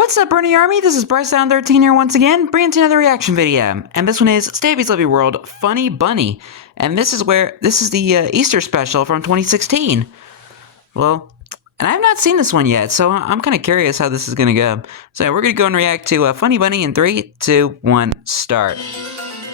What's up, Bernie Army? This is BryceAllan13 here once again, bringing to another reaction video. And this one is Stampy's Lovely World Funny Bunny. And this is the Easter special from 2016. Well, and I have not seen this one yet, so I'm kind of curious how this is going to go. So yeah, we're going to go and react to Funny Bunny in 3, 2, 1, start.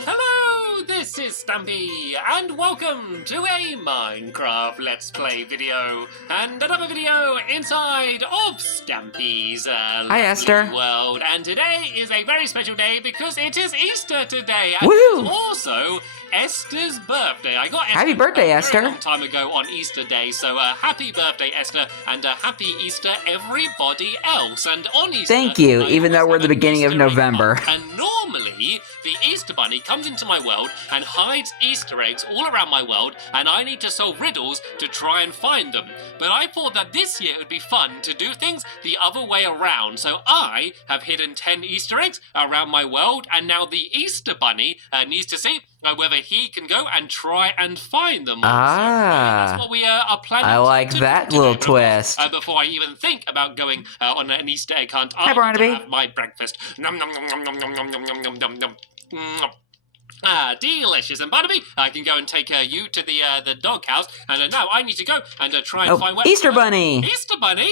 Hello, this is Stampy, and welcome to a Minecraft Let's Play video, and another video inside of Stampy's Esther. World. And today is a very special day because it is Easter today, and Woo! it's also Esther's birthday. I got Esther Happy birthday, Esther. a very long time ago on Easter Day, so happy birthday, Esther, and happy Easter, everybody else. And on Easter, Thank you, even though we're the beginning of November. And normally, the Easter Bunny comes into my world and hides Easter eggs all around my world, and I need to solve riddles to try and find them. But I thought that this year it would be fun to do things the other way around, so I have hidden 10 Easter eggs around my world, and now the Easter Bunny needs to see whether he can go and try and find them all. So, that's what we are planning. I like to that do little today. twist. Before I even think about going on an Easter egg hunt, Hi, I want Barnaby. to have my breakfast. Nom nom nom nom nom nom nom nom nom nom nom. Ah, delicious. And Barnaby, I can go and take you to the doghouse, and now I need to go and try and find where... Easter Bunny! Easter Bunny?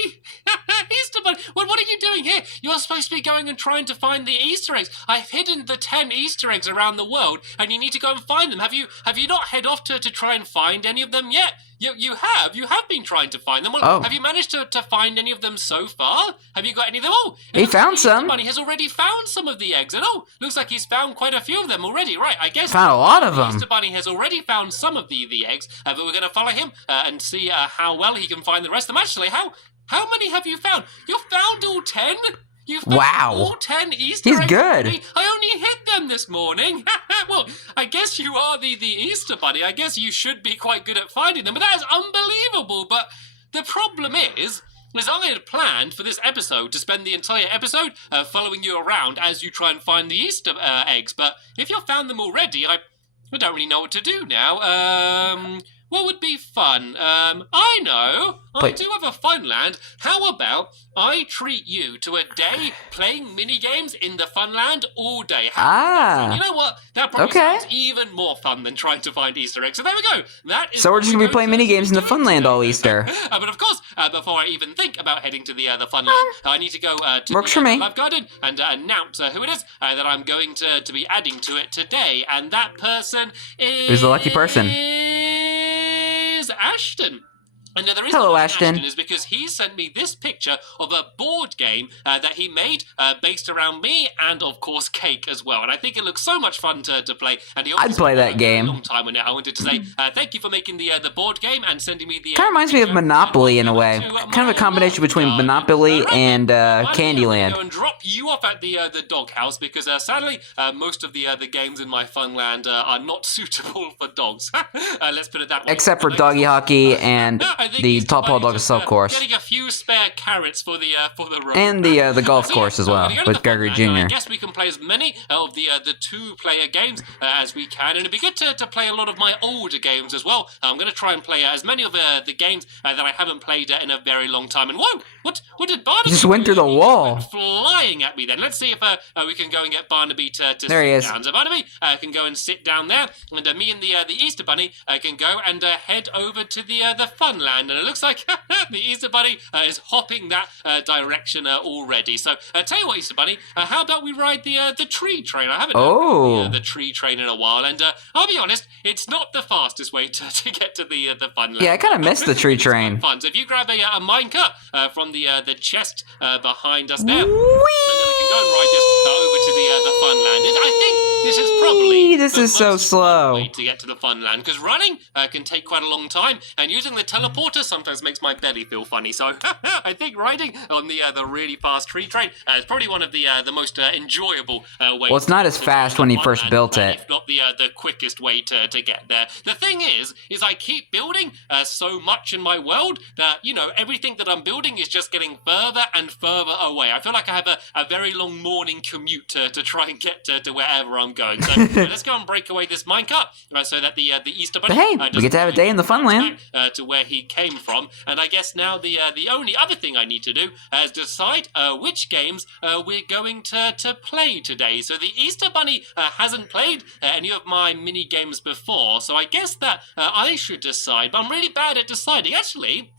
Easter Bunny? Well, what are you doing here? You're supposed to be going and trying to find the Easter eggs. I've hidden the 10 Easter eggs around the world, and you need to go and find them. Have you not head off to try and find any of them yet? You have been trying to find them. Well, have you managed to find any of them so far? Have you got any of them? Oh, he found some. Easter Bunny has already found some of the eggs, and looks like he's found quite a few of them already. Right, I guess Found a lot of them. Easter Bunny has already found some of the eggs, but we're going to follow him and see how well he can find the rest of them. Actually, how many have you found? You found all 10? You found all 10 Easter eggs? He's good. I only hid them this morning. Well, I guess you are the Easter Bunny. I guess you should be quite good at finding them, but that is unbelievable. But the problem is I had planned for this episode to spend the entire episode following you around as you try and find the Easter eggs. But if you've found them already, I don't really know what to do now. What would be fun? I know. I do have a Funland. How about I treat you to a day playing mini-games in the Funland all day? You know what? That probably sounds even more fun than trying to find Easter eggs. So there we go. That is. So we're just going to be playing mini-games in the Funland all Easter. But of course, before I even think about heading to the Funland, I need to go to Works for me. Live Garden and announce who it is that I'm going to be adding to it today. And that person is... Who's the lucky person? Ashton. And the reason Hello, Ashton. is because he sent me this picture of a board game that he made based around me and, of course, Cake as well. And I think it looks so much fun to play. And he I'd play that game. A long time on it. I wanted to say thank you for making the board game and sending me the... Kind of reminds me of Monopoly in a way. Kind of a combination between Monopoly and Candyland. I'm going to go and drop you off at the doghouse because sadly most of the games in my Funland are not suitable for dogs. Let's put it that way. Except for doggy hockey and the Top Hole Dog Assault course. Getting a few spare carrots for the road. And the golf course as well, with Gregory Jr. I guess we can play as many of the 2-player games as we can, and it'd be good to play a lot of my older games as well. I'm going to try and play as many of the games that I haven't played in a very long time. And whoa, what did Barnaby? He just went through the wall. Flying at me then. Let's see if we can go and get Barnaby to there he is. down. So Barnaby can go and sit down there, and me and the Easter Bunny can go and head over to the Funland. And it looks like the Easter Bunny is hopping that direction already. So tell you what, Easter Bunny, how about we ride the tree train? I haven't done the tree train in a while, and I'll be honest, it's not the fastest way to get to the Funland. Yeah, I kind of missed the tree train. Fun. So if you grab a minecart from the chest behind us there, and then we can go and ride this over to the Funland. I think this is probably is so slow way to get to the Funland, because running can take quite a long time, and using the teleporter sometimes makes my belly feel funny. So I think riding on the really fast tree train is probably one of the most enjoyable ways. Well, it's not as fast when he first built it. If not the quickest way to get there. The thing is I keep building so much in my world that, everything that I'm building is just getting further and further away. I feel like I have a very long long morning commute to try and get to wherever I'm going. So let's go and break away this minecart so that the Easter Bunny. But hey, we get to have a day in the Funland. To where he came from, and I guess now the only other thing I need to do is decide which games we're going to play today. So the Easter Bunny hasn't played any of my mini games before, so I guess that I should decide. But I'm really bad at deciding. Actually,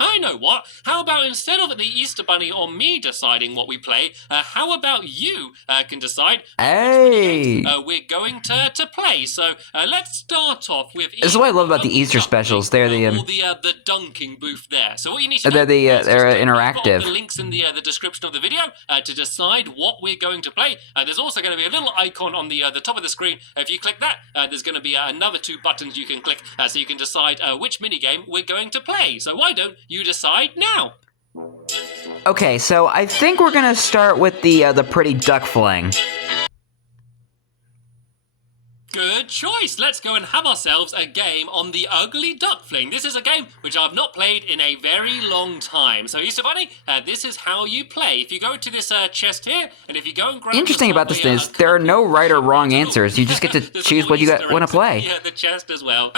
I know what. How about instead of the Easter Bunny or me deciding what we play, how about you can decide Hey! we're going to play. So let's start off with. This is what I love about the Easter specials. They're the dunking booth there. So what you need to they're do they're is interactive. put the links in the description of the video to decide what we're going to play. There's also going to be a little icon on the top of the screen. If you click that, there's going to be another 2 buttons you can click so you can decide which minigame we're going to play. So why don't you decide now? Okay, so I think we're gonna start with the pretty duck fling. Good choice. Let's go and have ourselves a game on the Ugly Duck Fling. This is a game which I've not played in a very long time. So Easter Bunny, this is how you play. If you go to this chest here, and if you go and grab... Interesting about this is there are no right or wrong answers. You just get to choose what you want to play. Yeah, the chest as well.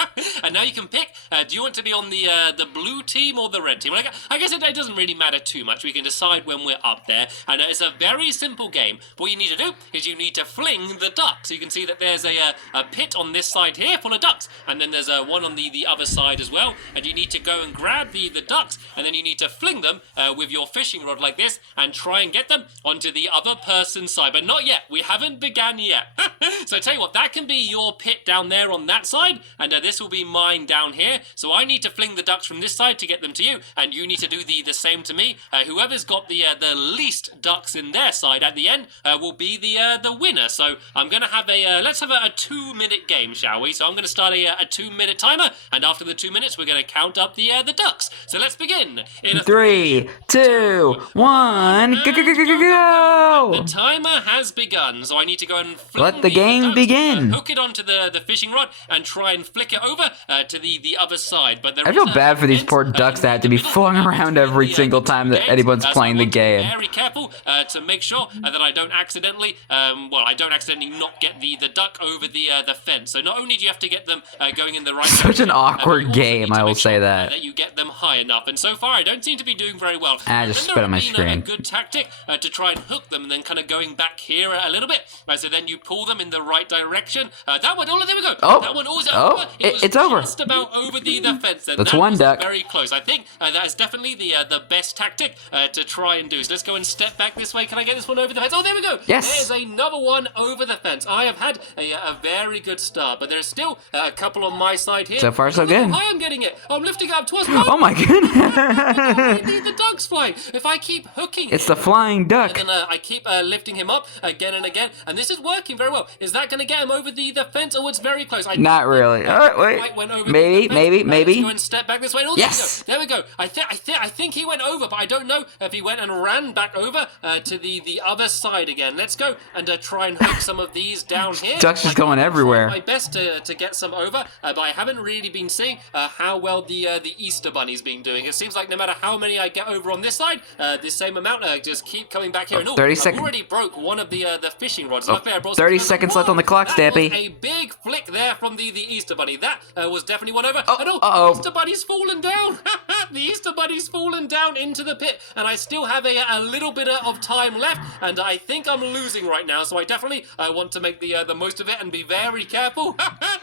And now you can pick, do you want to be on the blue team or the red team? Well, I guess it doesn't really matter too much. We can decide when we're up there. And it's a very simple game. What you need to do is you need to fling the duck. So you can see that there's a pit on this side here full of ducks, and then there's one on the other side as well, and you need to go and grab the ducks, and then you need to fling them with your fishing rod like this and try and get them onto the other person's side. But not yet, we haven't begun yet. So I tell you what, that can be your pit down there on that side, and this will be mine down here. So I need to fling the ducks from this side to get them to you, and you need to do the same to me. Whoever's got the least ducks in their side at the end will be the winner. So I'm gonna have let's have a 2-minute game, shall we? So I'm going to start a 2-minute timer, and after the 2 minutes, we're going to count up the ducks. So let's begin. In 3, 2, 1, go, go, go, go, go! The timer has begun, so I need to go and fling Let the game begin. Hook it onto the fishing rod and try and flick it over to the other side. But I feel bad for these poor ducks that have to be flung around every single time that anyone's playing the game. Very careful to make sure that I don't accidentally, not get the duck over the fence. So not only do you have to get them going in the right direction, Such an awkward game, I will say that. That you get them high enough. And so far, I don't seem to be doing very well. I just spit on my screen. A good tactic to try and hook them, and then kind of going back here a little bit. So then you pull them in the right direction. That one, there we go. Oh, that one was over. It's over. Just about over the fence. Then. That's that one was duck. Very close. I think that is definitely the best tactic to try and do. So let's go and step back this way. Can I get this one over the fence? Oh, there we go. Yes. There's another one over the fence. I have had a very good start, but there's still a couple on my side here. So far, so good. I am getting it. I'm lifting it up twice. Oh my goodness. The duck's flying. If I keep hooking It's the flying duck. and then I keep lifting him up again and again, and this is working very well. Is that going to get him over the fence? Oh, it's very close. Not really. All right, wait. Maybe. Let's go and step back this way. Oh, yes. There we go. I think he went over, but I don't know if he went and ran back over to the other side again. Let's go and try and hook some of these down here. Ducks just going everywhere. My best to get some over, but I haven't really been seeing how well the Easter Bunny's been doing. It seems like no matter how many I get over on this side, the same amount just keep coming back here. And 30 I seconds. already broke one of the fishing rods. 30 seconds left on the clock, Stampy. A big flick there from the Easter Bunny. That was definitely one over. Uh-oh. The Easter Bunny's fallen down. The Easter Bunny's fallen down into the pit, and I still have a little bit of time left, and I think I'm losing right now. So I definitely want to make the most of it and be very careful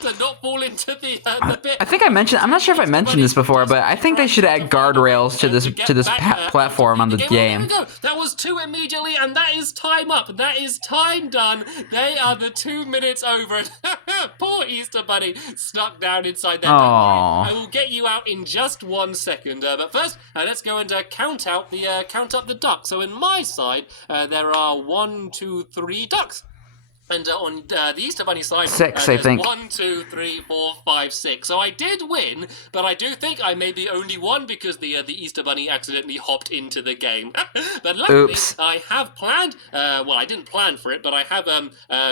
to not fall into the pit. I think I mentioned. I'm not sure if I mentioned this before, but I think they should add guardrails to this platform on the game. There we go. That was 2 immediately, and that is time up. That is time done. They are the 2 minutes over. Poor Easter Bunny stuck down inside that. Aww. I will get you out in just 1 second. But first, let's go and count up the ducks. So in my side, there are 1, 2, 3 ducks. And on the Easter Bunny side, Six, I there's think. 1, 2, 3, 4, 5, 6. So I did win, but I do think I maybe only won because the Easter Bunny accidentally hopped into the game. But luckily, Oops. I have planned. Well, I didn't plan for it, but I have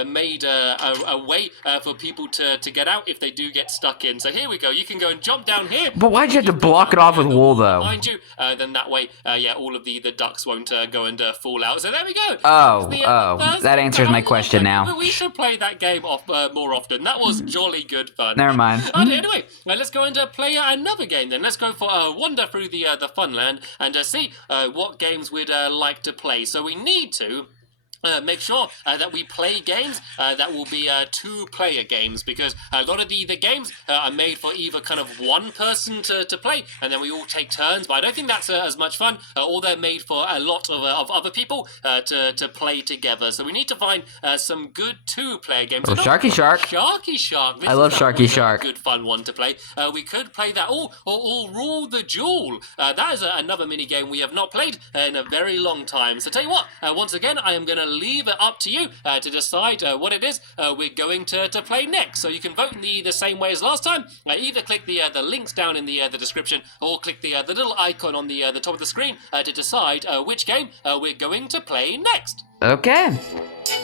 made a way for people to get out if they do get stuck in. So here we go. You can go and jump down here. But why'd you have to block it off with wool, though? Behind you. Then that way, yeah, all of the ducks won't go and fall out. So there we go. Oh, That's that answers my question now. We should play that game off more often. That was jolly good fun. Never mind. Anyway, let's go and play another game then. Let's go for a wander through the Funland and see what games we'd like to play. So we need to make sure that we play games that will be two-player games, because a lot of the games are made for either kind of one person to play and then we all take turns, but I don't think that's as much fun, or they're made for a lot of other people to play together. So we need to find some good two-player games. Oh, Sharky Shark. Sharky Shark. I love Sharky Shark. Good fun one to play. We could play that. Or Rule the Jewel. That is another mini game we have not played in a very long time. So tell you what, once again, I am going to leave it up to you to decide what it is we're going to play next. So you can vote in the same way as last time. Either click the links down in the description, or click the little icon on the top of the screen to decide which game we're going to play next. Okay.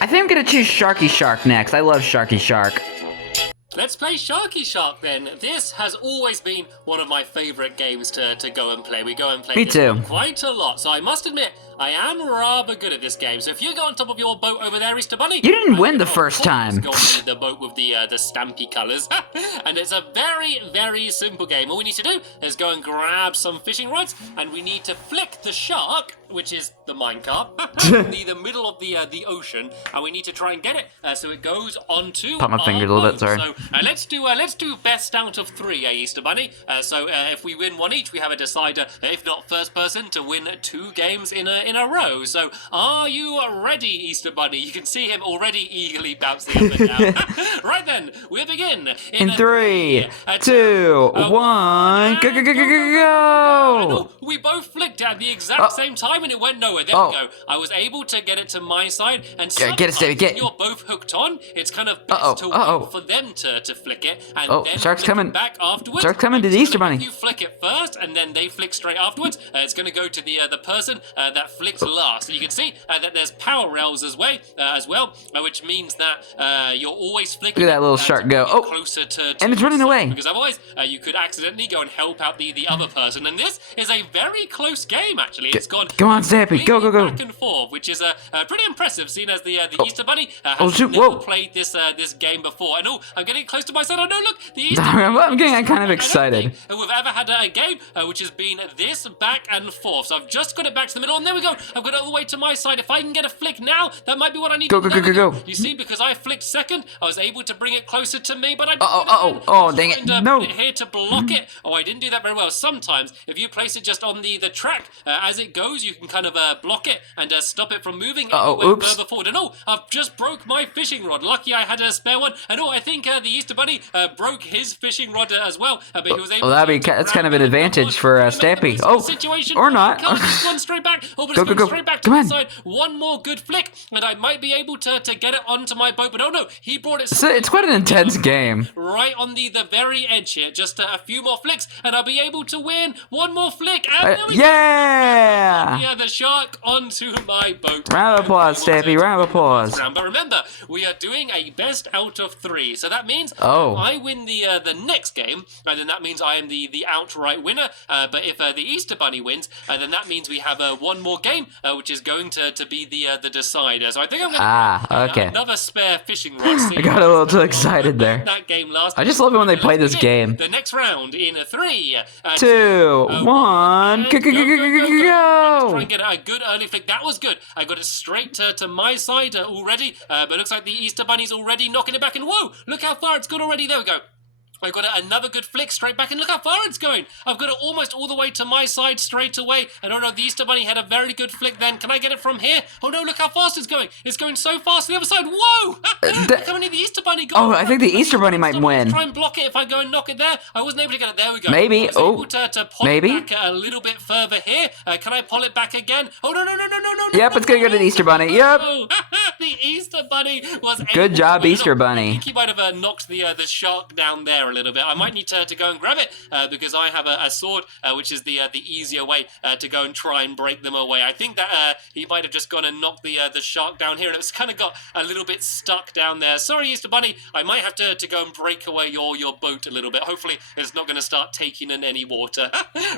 I think I'm gonna choose Sharky Shark next. I love Sharky Shark. Let's play Sharky Shark then. This has always been one of my favourite games to go and play. We go and play Me this too. one quite a lot. So I must admit, I am rather good at this game. So if you go on top of your boat over there, Easter Bunny... You didn't win the of first course time. Go on the boat with the Stampy colours. And it's a very, very simple game. All we need to do is go and grab some fishing rods, and we need to flick the shark, which is the minecart, the middle of the ocean, and we need to try and get it so it goes onto Pop my our finger a little bit, boat. sorry. So let's do best out of three, Easter Bunny. So if we win one each, we have a decider. If not first person to win 2 games in a row. So are you ready, Easter Bunny? You can see him already eagerly bouncing up and down. Right then, we begin In 3, 2, 1, go, go, go, go, go, go! We both flicked at the exact same time and it went nowhere. There we go. I was able to get it to my side, and Get it, Stampy, get it. you're both hooked on, it's kind of best to wait for them to flick it, and then Shark's flick coming. it back afterwards. Shark's coming to the Easter Bunny. If you flick it first and then they flick straight afterwards, it's going to go to the person that flicked last. And you can see that there's power rails as well, which means that you're always flicking. Look at that little shark go. Oh, closer to and it's running yourself, away. because otherwise you could accidentally go and help out the other person. And this is a very close game, actually. It's gone. Come on, Stampy, go, go, go. Back and forth, which is pretty impressive, seeing as the Easter Bunny has shoot, never whoa. played this game before. And I'm getting close to my side. Oh no, look, the Easter I'm getting kind of I excited. don't think we've ever had a game which has been this back and forth. So I've just got it back to the middle, and there we go. I've got it all the way to my side. If I can get a flick now, that might be what I need. Go, to go, do. go, go, go. You see, because I flicked second, I was able to bring it closer to me, but I didn't. Oh, dang it. No. Put it here to block it. Oh, I didn't do that very well. Sometimes, if you place it just on the track as it goes, you can kind of block it and stop it from moving oops. further forward. And I've just broke my fishing rod. Lucky I had a spare one. And I think the Easter Bunny broke his fishing rod as well. But he was able that's kind of an advantage for Stampy. Situation. Or not. It's gone straight back. Oh, but Go, it's go, gone go. straight back to Come the on. side. One more good flick, and I might be able to get it onto my boat. But oh no, he brought it. It's quite an intense game. Right on the very edge here. Just a few more flicks, and I'll be able to win. One more flick, and there we go. Yeah! Yeah, the shark onto my boat. Round of applause, Stampy. Round of applause. But remember, we are doing a best out of 3. So that means if Oh. I win the next game, then that means I am the outright winner. But if the Easter Bunny wins, then that means we have one more game, which is going to be the decider. So I think I'm going to another spare fishing rod. I got a little too excited there. That game last. I just love it when they play this game. The next round in 3, 2, 1, go, go, go, go, go, go, go. Try and get a good early flick. That was good. I got it straight to my side already. But it looks like the Easter Bunny's already knocking it back. And whoa, look how far it's gone already. There we go. I got another good flick straight back, and look how far it's going. I've got it almost all the way to my side straight away. And oh no, the Easter Bunny had a very good flick then. Can I get it from here? Oh no, look how fast it's going. It's going so fast to the other side. Whoa! Look how many the Easter Bunny got. Oh, I think the Easter Bunny might win. Try and block it if I go and knock it there. I wasn't able to get it. There we go. Maybe. I was able to pull maybe. it back a little bit further here. Can I pull it back again? Oh no. Yep, it's gonna go to the Easter Bunny. Yep. The Easter Bunny Bunny was Good job, Easter I Bunny. think he might have knocked the shark down there a little bit. I might need to go and grab it because I have a sword, which is the easier way to go and try and break them away. I think that he might have just gone and knocked the shark down here, and it's kind of got a little bit stuck down there. Sorry, Easter Bunny. I might have to go and break away your boat a little bit. Hopefully, it's not going to start taking in any water.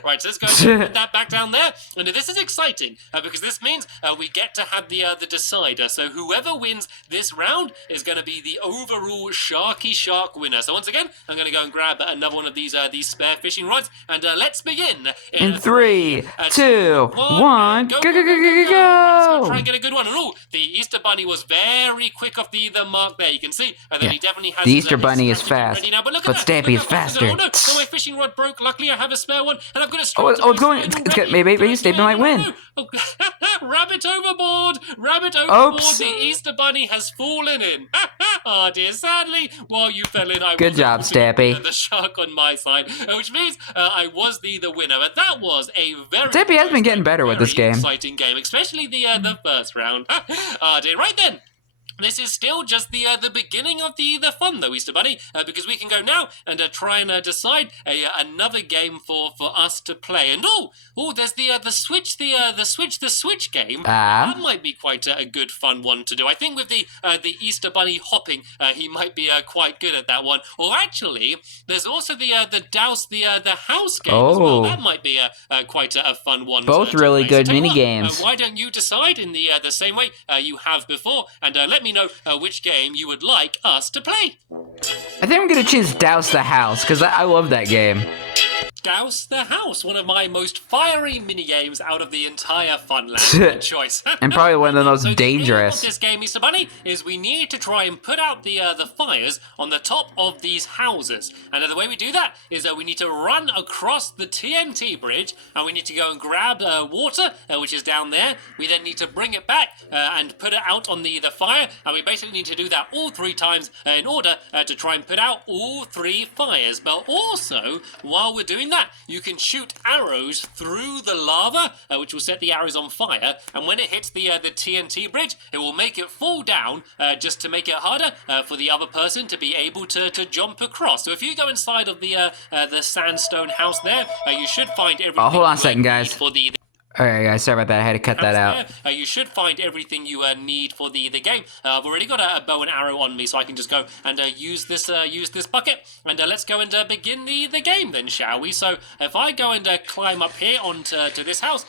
Right, so let's go and put that back down there. And this is exciting because this means we get to have the decider. So whoever wins this round is going to be the overall Sharky Shark winner. So once again, I'm going to go and grab another one of these spare fishing rods, and let's begin. In 3, 2, 1, go, go, go, go, go, go! Let's try and get a good one. And the Easter Bunny was very quick off the mark there. You can see that he definitely has. The Easter Bunny is fast, now, but Stampy is faster. Oh no, my fishing rod broke. Luckily, I have a spare one, and I've got a Oh, it's going. It's good. Maybe Stampy might win. Oh, rabbit overboard! Rabbit overboard! Oops. The Easter Bunny has fallen in. Oh dear, sadly, while you fell in, I good job, Stampy. The shark on my side, which means I was the winner. But that was a very Stampy has been getting better with this game. Exciting game, especially the first round. Oh dear, right then. This is still just the beginning of the fun, though, Easter Bunny, because we can go now and try and decide another game for us to play. And there's the switch game. That might be quite a good fun one to do. I think with the Easter Bunny hopping, he might be quite good at that one. Or actually, there's also the douse the house game as well. That might be quite a fun one. Both really good mini games. Why don't you decide in the same way you have before, and let me know which game you would like us to play. I think I'm gonna choose Douse the House, because I love that game. Douse the House, one of my most fiery mini-games out of the entire Funland. Good choice. And probably one of the most so dangerous. The this game, Easter Bunny, is we need to try and put out the fires on the top of these houses. And the way we do that is that we need to run across the TNT bridge, and we need to go and grab water, which is down there. We then need to bring it back and put it out on the fire, and we basically need to do that all 3 times in order to try and put out all 3 fires. But also, while we're doing that, you can shoot arrows through the lava, which will set the arrows on fire, and when it hits the TNT bridge, it will make it fall down just to make it harder for the other person to be able to jump across. So if you go inside of the sandstone house there, you should find everything. Oh, hold on a second, guys. For the Alright guys, sorry about that, I had to cut that out. You should find everything you need for the game. I've already got a bow and arrow on me, so I can just go and use this bucket. And let's go and begin the game then, shall we? So if I go and climb up here onto this house,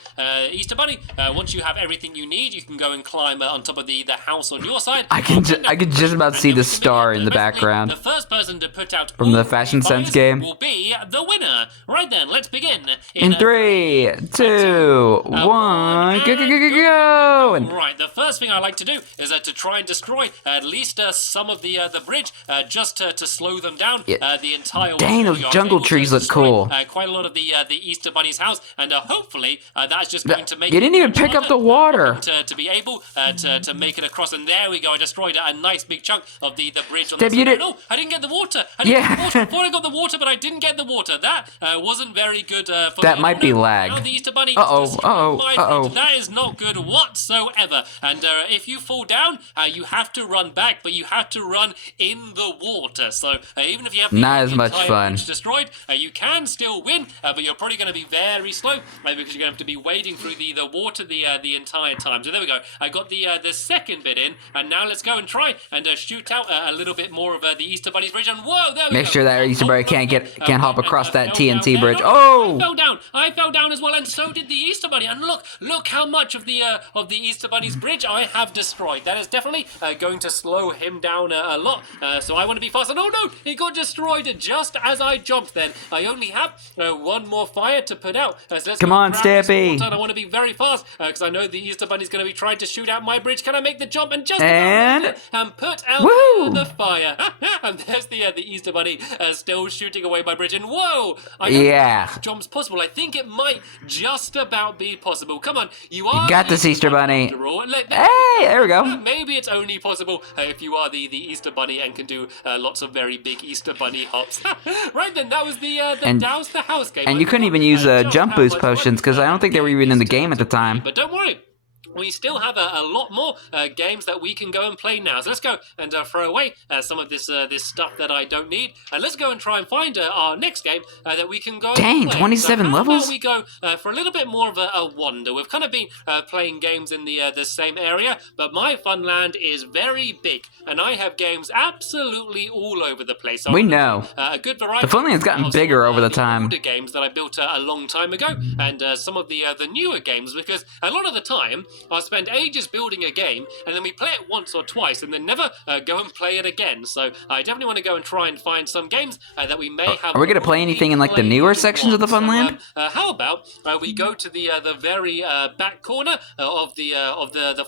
Easter Bunny, once you have everything you need, you can go and climb on top of the house on your side. I can just about see the star in the background. The first person to put out from the Fashion Sense game will be the winner. Right then, let's begin. In 3, 2, 1, go, go, go, go, go! Right, the first thing I like to do is to try and destroy at least some of the bridge, just to slow them down the entire way. Dang, those jungle trees look cool. Quite a lot of the Easter Bunny's house, and hopefully that's just going to make you didn't even pick up the water. To be able to make it across, and there we go. I destroyed a nice big chunk of the bridge on the side. No, I didn't get the water. I thought I got the water, but I didn't get the water. That wasn't very good for that me. might be lag. Now the Easter Bunny Uh-oh. That is not good whatsoever. And if you fall down, you have to run back, but you have to run in the water. So even if you have not as much fun destroyed, you can still win, but you're probably going to be very slow because you're going to have to be wading through the water the entire time. So there we go. I got the second bit in, and now let's go and try and shoot out a little bit more of the Easter Bunny's bridge. And whoa, there we go. Make sure that Easter Bunny can't hop across that TNT bridge. Oh! I fell down as well, and so did the Easter Bunny. And look how much of the Easter Bunny's bridge I have destroyed. That is definitely going to slow him down a lot. So I want to be faster. Oh no, it got destroyed just as I jumped. Then I only have one more fire to put out. So let's come on, Stampy. I want to be very fast because I know the Easter Bunny's going to be trying to shoot out my bridge. Can I make the jump and just and put out the fire? And there's the Easter Bunny still shooting away my bridge. And whoa, I don't know if jump's possible. I think it might just about be possible. Come on, you got this, Easter Bunny. Hey, there we go. Maybe it's only possible if you are the Easter Bunny and can do lots of very big Easter Bunny hops. Right then, that was the Douse the House game. And you couldn't even use jump boost potions because I don't think they were even in the game at the time. But don't worry. we still have a lot more games that we can go and play now. So let's go and throw away some of this stuff that I don't need. And let's go and try and find our next game that we can go Dang, and play. 27 so how levels? About we go for a little bit more of a wander. We've kind of been playing games in the same area, but my Funland is very big, and I have games absolutely all over the place. So We know. A good variety. The Funland's gotten bigger over the time. Older games that I built a long time ago, and some of the newer games, because a lot of the time I'll spend ages building a game, and then we play it once or twice, and then never go and play it again. So I definitely want to go and try and find some games that we may have. Are we going to play anything in like the newer sections of the Funland? So, how about we go to the very back corner of the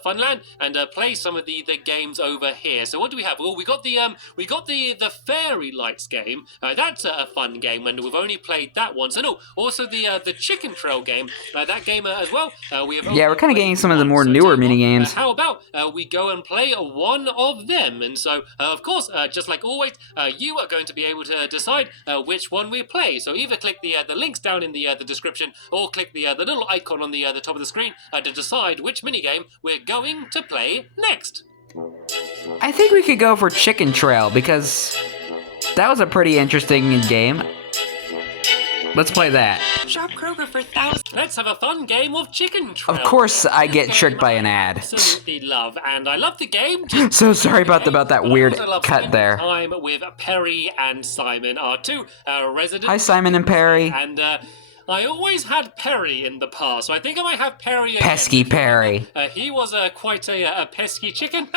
Funland and play some of the games over here. So what do we have? Well, we got the Fairy Lights game. That's a fun game, and we've only played that once. And also the Chicken Trail game. That game as well. Yeah, we're kind of getting some of the more newer mini games. How about we go and play one of them? And so, of course, just like always, you are going to be able to decide which one we play. So either click the links down in the description, or click the little icon on the top of the screen to decide which minigame we're going to play next. I think we could go for Chicken Trail, because that was a pretty interesting game. Let's play that. Shop Kroger for thousands. Let's have a fun game of Chicken Trail. Of course I get tricked by an ad. Absolutely love, and I love the game. So sorry about that weird I also love cut spending there. Time with Perry and Simon, our two residents. Hi, Simon and Perry. And I always had Perry in the past, so I think I might have Perry again. Pesky Perry. He was quite a pesky chicken,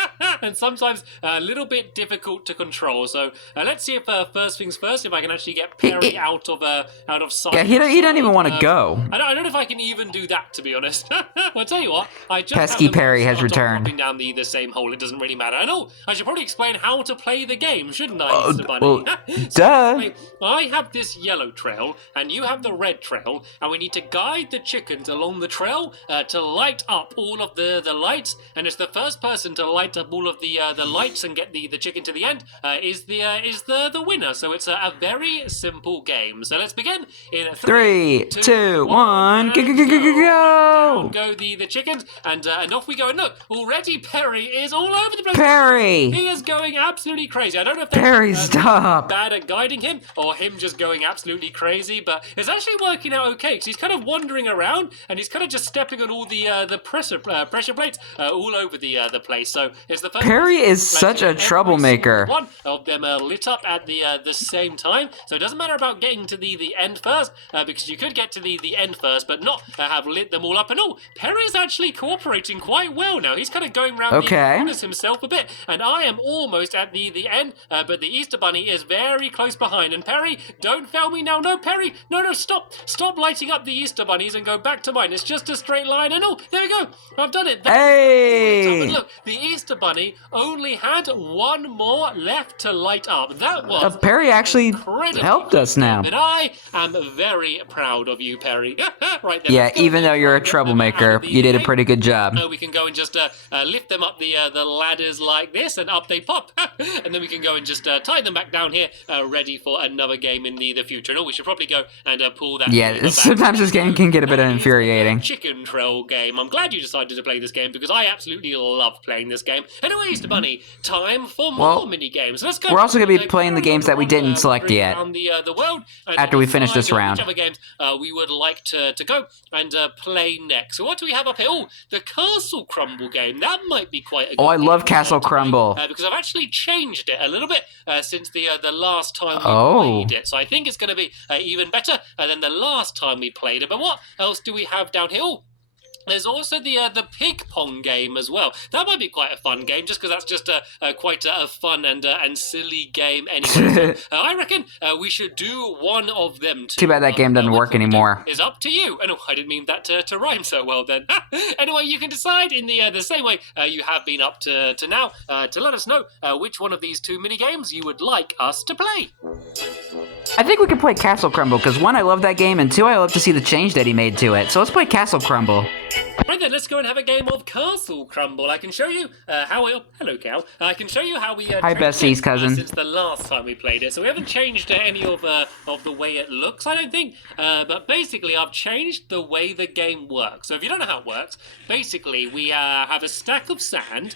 and sometimes a little bit difficult to control. So let's see if first things first, if I can actually get Perry out of sight. Yeah, he doesn't even want to go. I don't know if I can even do that, to be honest. Well, I'll tell you what, I just Pesky have them Perry has start off returned. dropping down the same hole. It doesn't really matter. I know. I should probably explain how to play the game, shouldn't I, Mr. Bunny? well, So, duh. anyway, I have this yellow trail, and you have the red trail, and we need to guide the chickens along the trail to light up all of the lights, and it's the first person to light up all of the lights and get the chicken to the end is the winner. So it's a very simple game. So let's begin in 3, 2, 1, go! Down go the chickens, and off we go. And look, already Perry is all over the place. Perry! He is going absolutely crazy. I don't know if that's Perry, stop! bad at guiding him, or him just going absolutely crazy, but it's actually working out okay, because he's kind of wandering around, and he's kind of just stepping on all the pressure plates all over the place. So it's the first Perry is like, such a every troublemaker. single one of them lit up at the same time. So it doesn't matter about getting to the end first, because you could get to the end first, but not have lit them all up. And Perry's actually cooperating quite well now. He's kind of going around the corners himself a bit, and I am almost at the end, but the Easter Bunny is very close behind. And Perry, don't fail me now. No, Perry, no, stop lighting up the Easter Bunnies and go back to mine. It's just a straight line, and there we go. I've done it. Hey! But look, the Easter Bunny only had one more left to light up. That was Perry actually helped us now. and I am very proud of you, Perry. Right there. Yeah, even though you're a troublemaker, you did a pretty good job. We can go and just lift them up the ladders like this, and up they pop. And then we can go and just tie them back down here, ready for another game in the future. And we should probably go and pull that. Yeah, sometimes this game can get a bit infuriating. Chicken Trail game. I'm glad you decided to play this game, because I absolutely love playing this game. Anyway, Easter Bunny, time for more mini games. Let's go. We're also going to be playing the games that we didn't select yet. Around the world, After we finish this round. Whichever games we would like to go and play next. So what do we have up here? Oh, the Castle Crumble game. That might be quite a good Oh, I game love to Castle play, Crumble. because I've actually changed it a little bit since the last time we played it. So I think it's going to be even better than the last time we played it. But what else do we have down here? Oh, there's also the pig pong game as well. That might be quite a fun game, just because that's just quite a fun and silly game anyway. So, I reckon we should do one of them too. Too bad that game doesn't work anymore. It's up to you. And I didn't mean that to rhyme so well then. Anyway, you can decide in the same way you have been up to now to let us know which one of these two mini games you would like us to play. I think we could play Castle Crumble, because 1, I love that game, and 2, I love to see the change that he made to it. So let's play Castle Crumble. Right then, let's go and have a game of Castle Crumble. I can show you how it... Hello, Cal. I can show you how we... Hi, changed Bessie's it, cousin. since the last time we played it. So we haven't changed any of the way it looks, I don't think. But basically, I've changed the way the game works. So if you don't know how it works, basically, we have a stack of sand,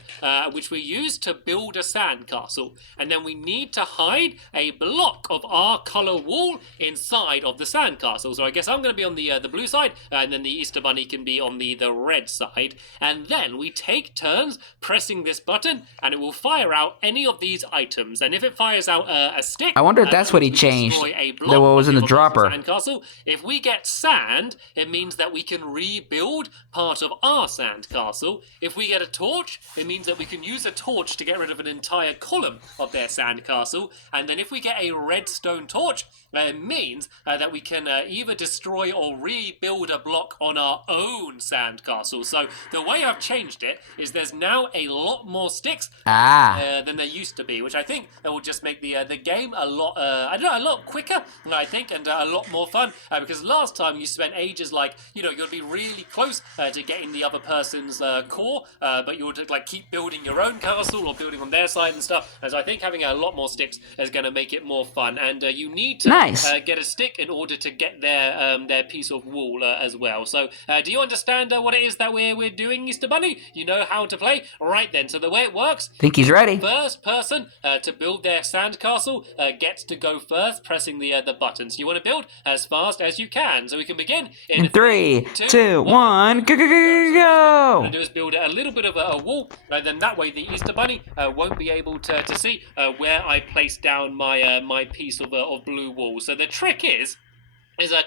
which we use to build a sandcastle. And then we need to hide a block of our colour wall inside of the sandcastle. So I guess I'm going to be on the blue side, and then the Easter Bunny can be on the red side, and then we take turns pressing this button and it will fire out any of these items. And if it fires out a stick, I wonder if that's what he changed, what was in the dropper. Sandcastle. If we get sand, it means that we can rebuild part of our sandcastle. If we get a torch, it means that we can use a torch to get rid of an entire column of their sandcastle. And then if we get a redstone torch, it means that we can either destroy or rebuild a block on our own sandcastle. So the way I've changed it is there's now a lot more sticks than there used to be, which I think will just make the game a lot I don't know, a lot quicker, I think, and a lot more fun. Because last time you spent ages, like, you know, you'd be really close to getting the other person's core, but you would like keep building your own castle or building on their side and stuff. And so I think having a lot more sticks is going to make it more fun. And you need to get a stick in order to get their piece of wall as well. So do you understand what it is that we're doing, Easter Bunny? You know how to play? Right then, so the way it works... Think he's ready. First person to build their sandcastle gets to go first, pressing the buttons. You want to build as fast as you can. So we can begin in 3, 2, 1, go, go, go, go, go! What I do is build a little bit of a wall, and then that way the Easter Bunny won't be able to see where I place down my piece of blue wall. So the trick is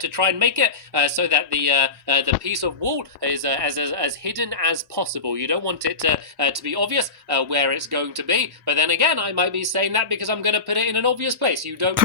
to try and make it so that the piece of wall is as hidden as possible. You don't want it to be obvious where it's going to be. But then again, I might be saying that because I'm going to put it in an obvious place. You don't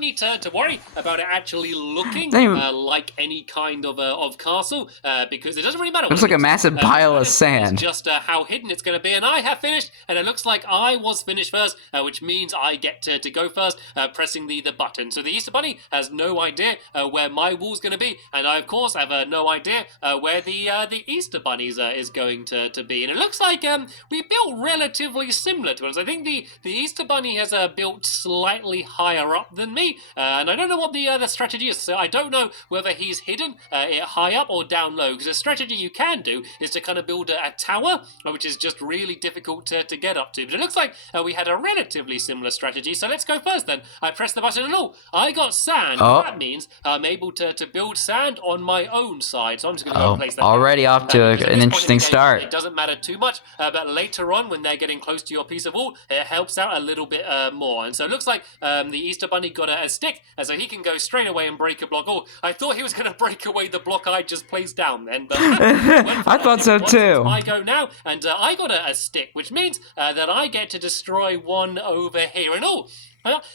need to worry about it actually looking like any kind of castle because it doesn't really matter. Looks like a massive pile of sand. It's just how hidden it's going to be. And I have finished, and it looks like I was finished first, which means I get to go first, pressing the button. So the Easter Bunny has no idea where my wall's going to be, and I of course have no idea where the Easter Bunny's is going to be. And it looks like we built relatively similar to us. I think the Easter Bunny has built slightly higher up than me, and I don't know what the strategy is. So I don't know whether he's hidden it high up or down low, because a strategy you can do is to kind of build a tower, which is just really difficult to get up to. But it looks like we had a relatively similar strategy. So let's go first then. I press the button and I got sand. That means I'm able to build sand on my own side. So I'm just going to go and place that. Already off to an interesting start. It doesn't matter too much, but later on when they're getting close to your piece of wall, it helps out a little bit more. And so it looks like the Easter Bunny got a stick, and so he can go straight away and break a block. Oh, I thought he was going to break away the block I just placed down then, but I thought so too. I go now, and I got a stick, which means that I get to destroy one over here. And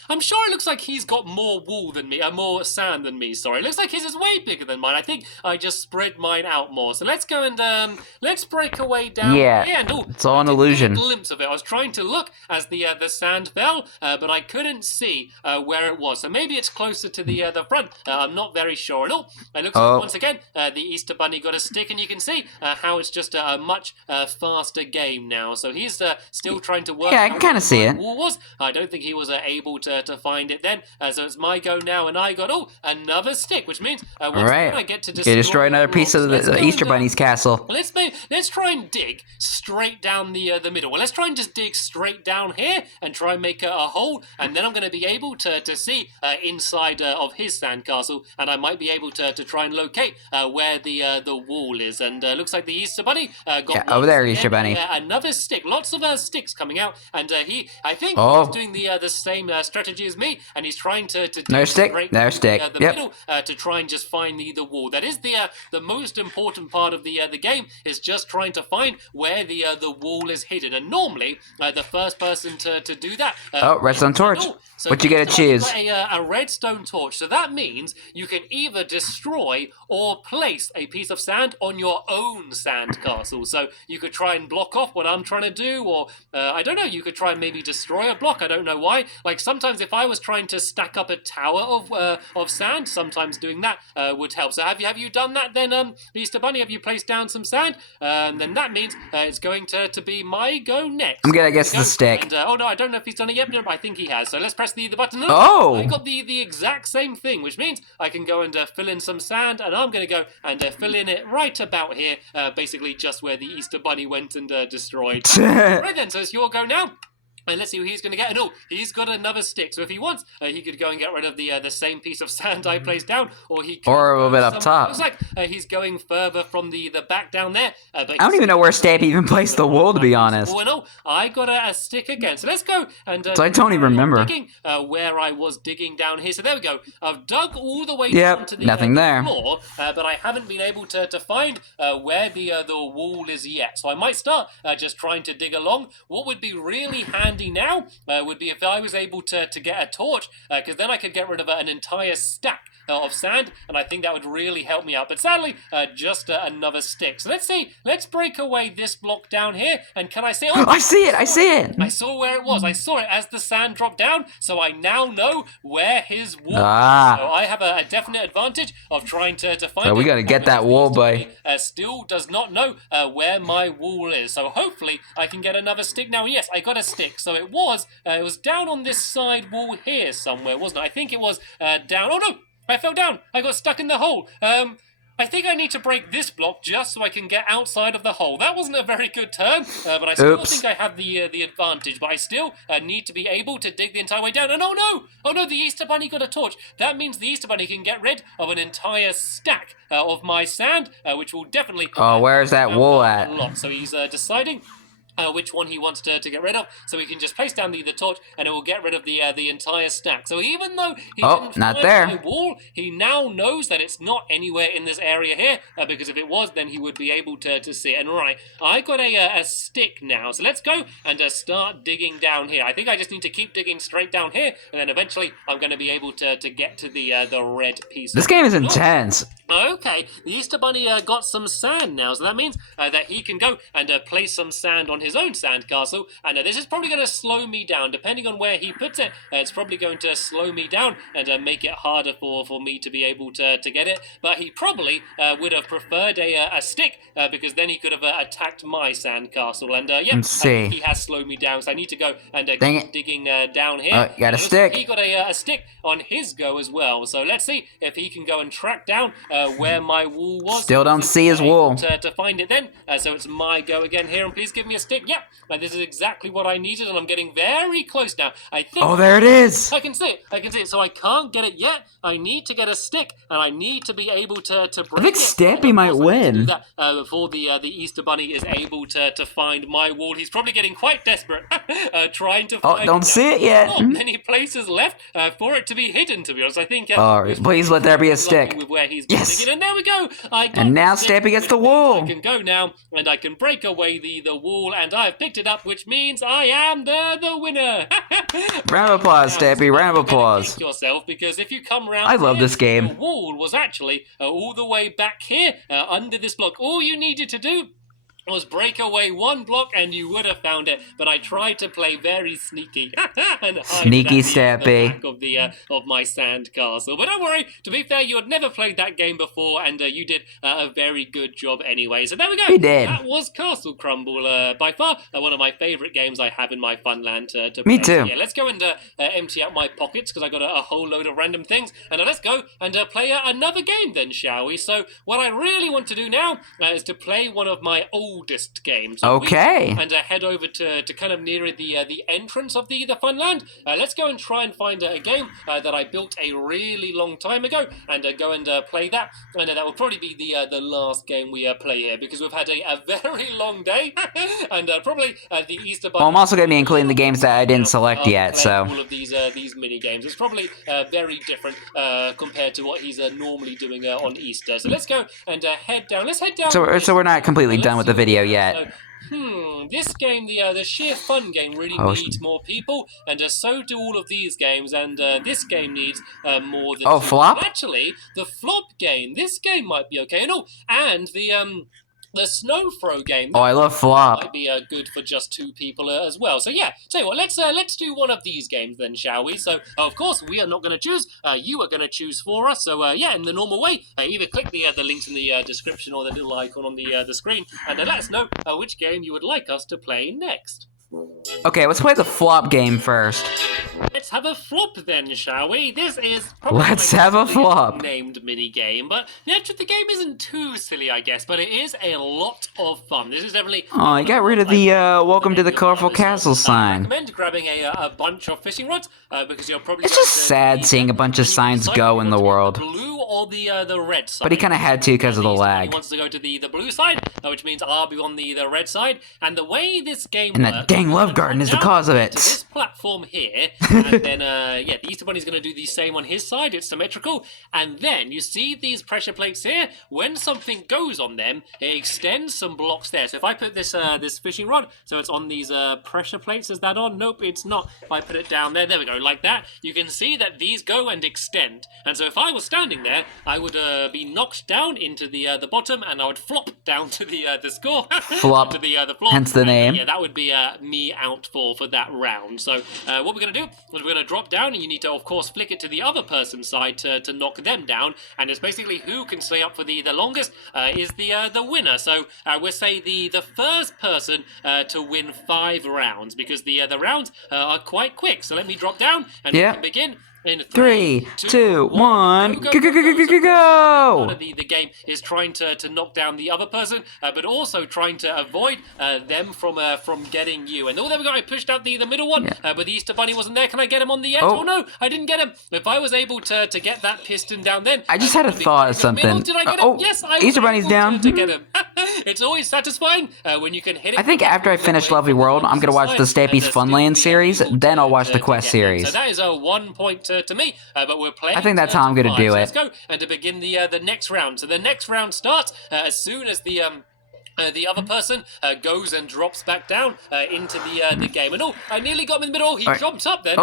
I'm sure it looks like he's got more wool than me, more sand than me, sorry. It looks like his is way bigger than mine. I think I just spread mine out more. So let's go and, let's break away down here. And, it's all an illusion. A glimpse of it. I was trying to look as the sand fell, but I couldn't see where it was. So maybe it's closer to the front. I'm not very sure. And it looks like once again, the Easter Bunny got a stick, and you can see how it's just a much faster game now. So he's still trying to work out I can kind of see it. Wall was. I don't think he was able to find it then. So it's my go now, and I got another stick, which means I get to destroy another piece of the Easter Bunny's castle. Let's try and dig straight down the middle. Well, let's try and just dig straight down here and try and make a hole, and then I'm going to be able to see inside of his sandcastle, and I might be able to try and locate where the wall is. And looks like the Easter Bunny got over there, Easter Bunny. Another stick. Lots of sticks coming out, and I think he's doing the same strategy as me, and he's trying to no stick, no stick. The middle to try and just find the wall. That is the most important part of the game, is just trying to find where the wall is hidden. And normally the first person to do that. Redstone torch. So what you get to choose? A redstone torch. So that means you can either destroy or place a piece of sand on your own sandcastle. So you could try and block off what I'm trying to do, or I don't know. You could try and maybe destroy a block. I don't know why. Like like sometimes if I was trying to stack up a tower of sand, sometimes doing that would help. So have you done that then, Easter Bunny? Have you placed down some sand? Then that means it's going to be my go next. I'm gonna guess the stick. And, oh no, I don't know if he's done it yet, but I think he has. So let's press the button. Oh! I got the exact same thing, which means I can go and fill in some sand, and I'm going to go and fill in it right about here, basically just where the Easter Bunny went and destroyed. Right then, so it's your go now. And let's see who he's going to get. And oh, he's got another stick. So if he wants, he could go and get rid of the same piece of sand I placed down, or he could or a little bit up top. Looks like he's going further from the back down there. But I don't even know where Stampy even placed the wool, to be honest. Oh, no, I got a stick again. So let's go and so I don't even remember digging, where I was digging down here. So there we go. I've dug all the way down to the nothing there. floor, but I haven't been able to find where the wall is yet. So I might start just trying to dig along. What would be really handy now would be if I was able to get a torch, because then I could get rid of an entire stack of sand, and I think that would really help me out. But sadly, just another stick. So let's see. Let's break away this block down here, and can I see? Oh, I see it! I see it! I saw where it was. I saw it as the sand dropped down, so I now know where his wall is. So I have a definite advantage of trying to find it. So we gotta get that wall, boy. Still does not know where my wall is. So hopefully I can get another stick now. Yes, I got a stick. So it was down on this side wall here somewhere, wasn't it? I think it was down. Oh no! I fell down. I got stuck in the hole. I think I need to break this block just so I can get outside of the hole. That wasn't a very good turn, but I still think I have the advantage. But I still need to be able to dig the entire way down. And oh no, the Easter Bunny got a torch. That means the Easter Bunny can get rid of an entire stack of my sand, which will definitely... Oh, where's that wool at? A lot. So he's deciding... which one he wants to get rid of, so he can just place down the torch, and it will get rid of the entire stack. So even though he didn't not find there. my wall, he now knows that it's not anywhere in this area here, because if it was, then he would be able to see it. And right, I got a stick now, so let's go and start digging down here. I think I just need to keep digging straight down here, and then eventually I'm going to be able to get to the red piece. This game is intense. Okay, the Easter Bunny got some sand now, so that means that he can go and place some sand on his own sandcastle, and this is probably going to slow me down. Depending on where he puts it, it's probably going to slow me down and make it harder for me to be able to get it, but he probably would have preferred a stick, because then he could have attacked my sandcastle, and yeah, Let's see. he has slowed me down, so I need to go and keep digging down here. You got a stick. He got a stick on his go as well, so let's see if he can go and track down where my wool was. Still don't see his wool. To find it then, so it's my go again here, and please give me a stick. Yep, this is exactly what I needed, and I'm getting very close now. I think. Oh, there it is. I can see it. I can see it. So I can't get it yet. I need to get a stick, and I need to be able to break I think it. Stampy might win. That, before the Easter Bunny is able to find my wall. He's probably getting quite desperate, trying to find. Oh, don't see it yet. Not many places left for it to be hidden. To be honest, I think. Please let there be a stick. With where he's yes. digging. And there we go. And now Stampy gets the wool. I can go now, and I can break away the wall, and I've picked it up, which means I am the winner. Round of applause, Stampy. Round of applause. Kick yourself, because if you come round, I love this game. The wall was actually all the way back here under this block. All you needed to do was break away one block and you would have found it, but I tried to play very sneaky and hide sneaky Stampy the back of my sand castle. But don't worry, to be fair, you had never played that game before, and you did a very good job anyway. So there we go. You did. That was Castle Crumble, by far one of my favourite games I have in my Funland to play. Me too. Yeah, let's go and empty out my pockets, because I got a whole load of random things, and let's go and play another game then, shall we? So what I really want to do now is to play one of my oldest games. Okay. And head over to kind of near the entrance of the Funland. Let's go and try and find a game that I built a really long time ago, and go and play that. And that will probably be the last game we play here, because we've had a very long day, and probably the Easter Bunny. Well, I'm also going to be including the games that I didn't select yet, so. All of these mini games. It's probably very different compared to what he's normally doing on Easter. So let's go and head down. Let's head down. So we're not completely done with the video yet. This game, the sheer fun game, really needs more people, and so do all of these games, and this game needs more than flop? Actually, the flop game, this game might be okay, and the the snow throw game. Oh, I love flop. Might be good for just 2 people as well. So yeah, tell you what, let's do one of these games then, shall we? So of course we are not going to choose. You are going to choose for us. So yeah, in the normal way, either click the links in the description or the little icon on the screen, and let us know which game you would like us to play next. Okay, let's play the flop game first. Let's have a flop then, shall we? This is probably Let's have a flop. named mini game, but the game isn't too silly, I guess. But it is a lot of fun. This is definitely. Oh, I got rid of the "Welcome to the Colorful Castle" I sign. recommend grabbing a bunch of fishing rods because you're probably. It's just sad seeing a bunch of signs go in the world. The blue or the red side. But he kind of had to because of the He lag. wants to go to the blue side, which means I'll be on the red side. And the way this game And works, that dang love garden is the cause of to it. this platform here, and then yeah, the Easter Bunny's going to do the same on his side. It's symmetrical, and then you see these pressure plates here. When something goes on them, it extends some blocks there. So if I put this this fishing rod, so it's on these pressure plates. Is that on? Nope, it's not. If I put it down there, there we go, like that. You can see that these go and extend, and so if I was standing there, I would be knocked down into the bottom, and I would flop down to the score. Flop. To the flop. Hence the name. Yeah, that would be me out for that round. So what we're going to do is we're going to drop down, and you need to, of course, flick it to the other person's side to knock them down. And it's basically who can stay up for the longest is the winner. So we'll say the first person to win 5 rounds, because the rounds are quite quick. So let me drop down, and we can begin. In 3, 2, 1, go! Part of the game is trying to knock down the other person, but also trying to avoid them from getting you. And oh, there we go. I pushed out the middle one, but the Easter Bunny wasn't there. Can I get him on the edge? Oh no, I didn't get him. If I was able to get that piston down, then I just had a thought of something. Did I get him? Yes, I was Easter Bunny's able down. to get him. It's always satisfying when you can hit it. I think after I finish Lovely World, I'm gonna watch the Stampy's Funland series. Then I'll watch the Quest series. So that is a 1 point to me, but we're playing. I think that's how I'm gonna do it. So let's go and to begin the next round. So the next round starts as soon as the other person goes and drops back down into the game. And oh, I nearly got him in the middle. He jumped up then.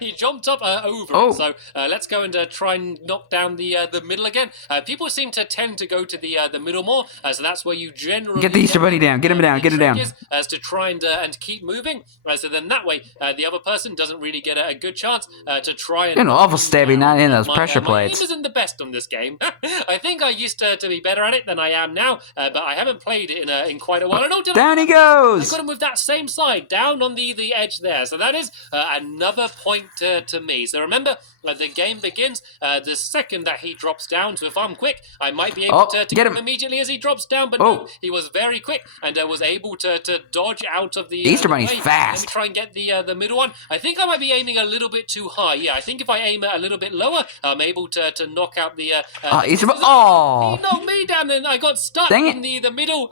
He jumped up over it. So let's go and try and knock down the middle again. People seem to tend to go to the middle more. So that's where you generally get the Easter Bunny down. Get him down. Get him down. As to try and keep moving. So then that way the other person doesn't really get a good chance to try and. You're an awful Stabby, not in those pressure My plates. aim isn't the best on this game. I think I used to be better at it than I am now, but I haven't played it in quite a while. Down he goes! I got him with that same side, down on the edge there. So that is another point to me. So remember, the game begins the second that he drops down. So if I'm quick, I might be able to get him immediately as he drops down. But no, he was very quick and was able to dodge out of the Easter Bunny's way. fast. Let me try and get the middle one. I think I might be aiming a little bit too high. Yeah, I think if I aim a little bit lower, I'm able to knock out the Easter Bunny. He knocked me down and I got stuck in the middle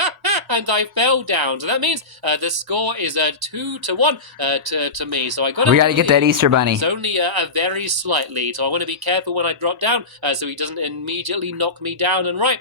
and I fell down. So that means the score is 2-1 to me. So we got to get that Easter Bunny. It's only a very slight lead. So I want to be careful when I drop down so he doesn't immediately knock me down. And right.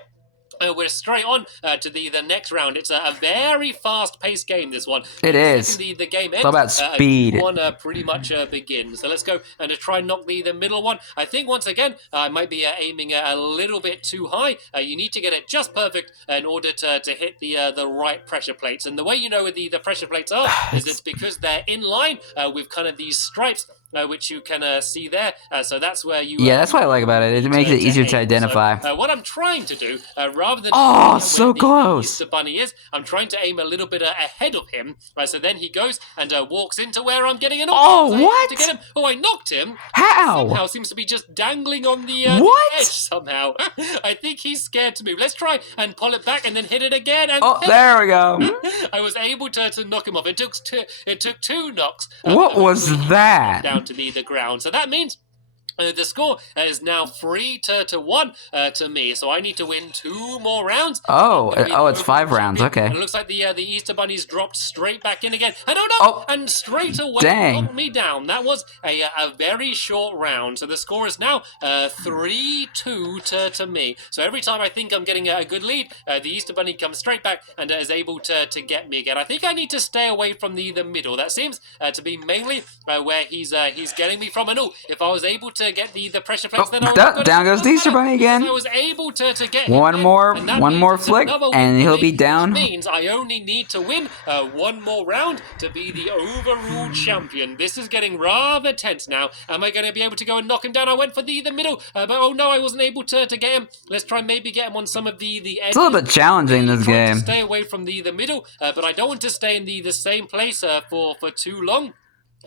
We're straight on to the next round. It's a very fast-paced game, this one. It is. The game ends, it's all about speed. One pretty much begins. So let's go and try and knock the middle one. I think, once again, I might be aiming a little bit too high. You need to get it just perfect in order to hit the right pressure plates. And the way you know where the pressure plates are is it's because they're in line with kind of these stripes. Which you can see there. So that's where you... that's what I like about it. It makes it easier to identify. So, what I'm trying to do, rather than... so close! The bunny is, I'm trying to aim a little bit ahead of him. So then he goes and walks into where I'm getting an... what? To get him. Oh, I knocked him. How? Somehow seems to be just dangling on the edge somehow. I think he's scared to move. Let's try and pull it back and then hit it again. And there we go. I was able to knock him off. It took 2 knocks. What was that? Down to the ground. So that means the score is now 3-1 to me. So I need to win 2 more rounds. It's 5 rounds. Okay. And it looks like the Easter Bunny's dropped straight back in again. And and straight away knocked me down. That was a very short round. So the score is now 3-2 to me. So every time I think I'm getting a good lead, the Easter Bunny comes straight back and is able to get me again. I think I need to stay away from the middle. That seems to be mainly where he's getting me from. And if I was able to to get the pressure plates. Oh, Then I down goes the Easter Bunny again. I was able to get One more flick, and he'll be down. Which means I only need to win one more round to be the overall champion. This is getting rather tense now. Am I going to be able to go and knock him down? I went for the middle, but oh no, I wasn't able to get him. Let's try and maybe get him on some of the edges. It's a little bit challenging, this game. To stay away from the middle, but I don't want to stay in the same place for too long.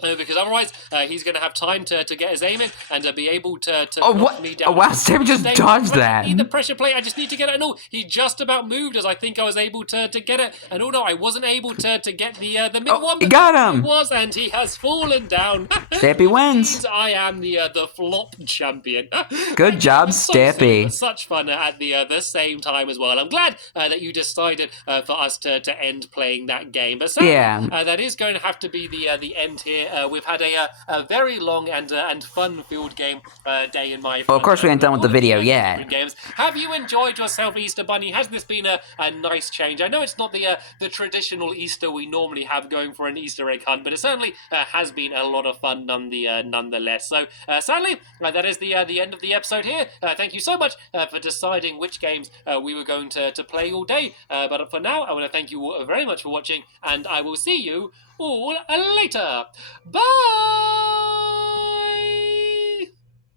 Because otherwise, he's going to have time to get his aim in and be able to knock me down. Oh, wow, Stampy just dodged that. I need the pressure plate. I just need to get it. No, he just about moved as I think I was able to get it. And oh no, I wasn't able to get the middle one. He got him. It was, and he has fallen down. Stampy wins. I am the flop champion. Good job, Stampy. So such fun at the same time as well. I'm glad that you decided for us to end playing that game. But sadly, that is going to have to be the end here. We've had a very long and fun-filled game day in my. Well, of course, we ain't done with the video yet. Games. Have you enjoyed yourself, Easter Bunny? Has this been a nice change? I know it's not the traditional Easter we normally have going for an Easter egg hunt, but it certainly has been a lot of fun nonetheless. So sadly, that is the end of the episode here. Thank you so much for deciding which games we were going to play all day. But for now, I want to thank you all very much for watching, and I will see you all later. Bye!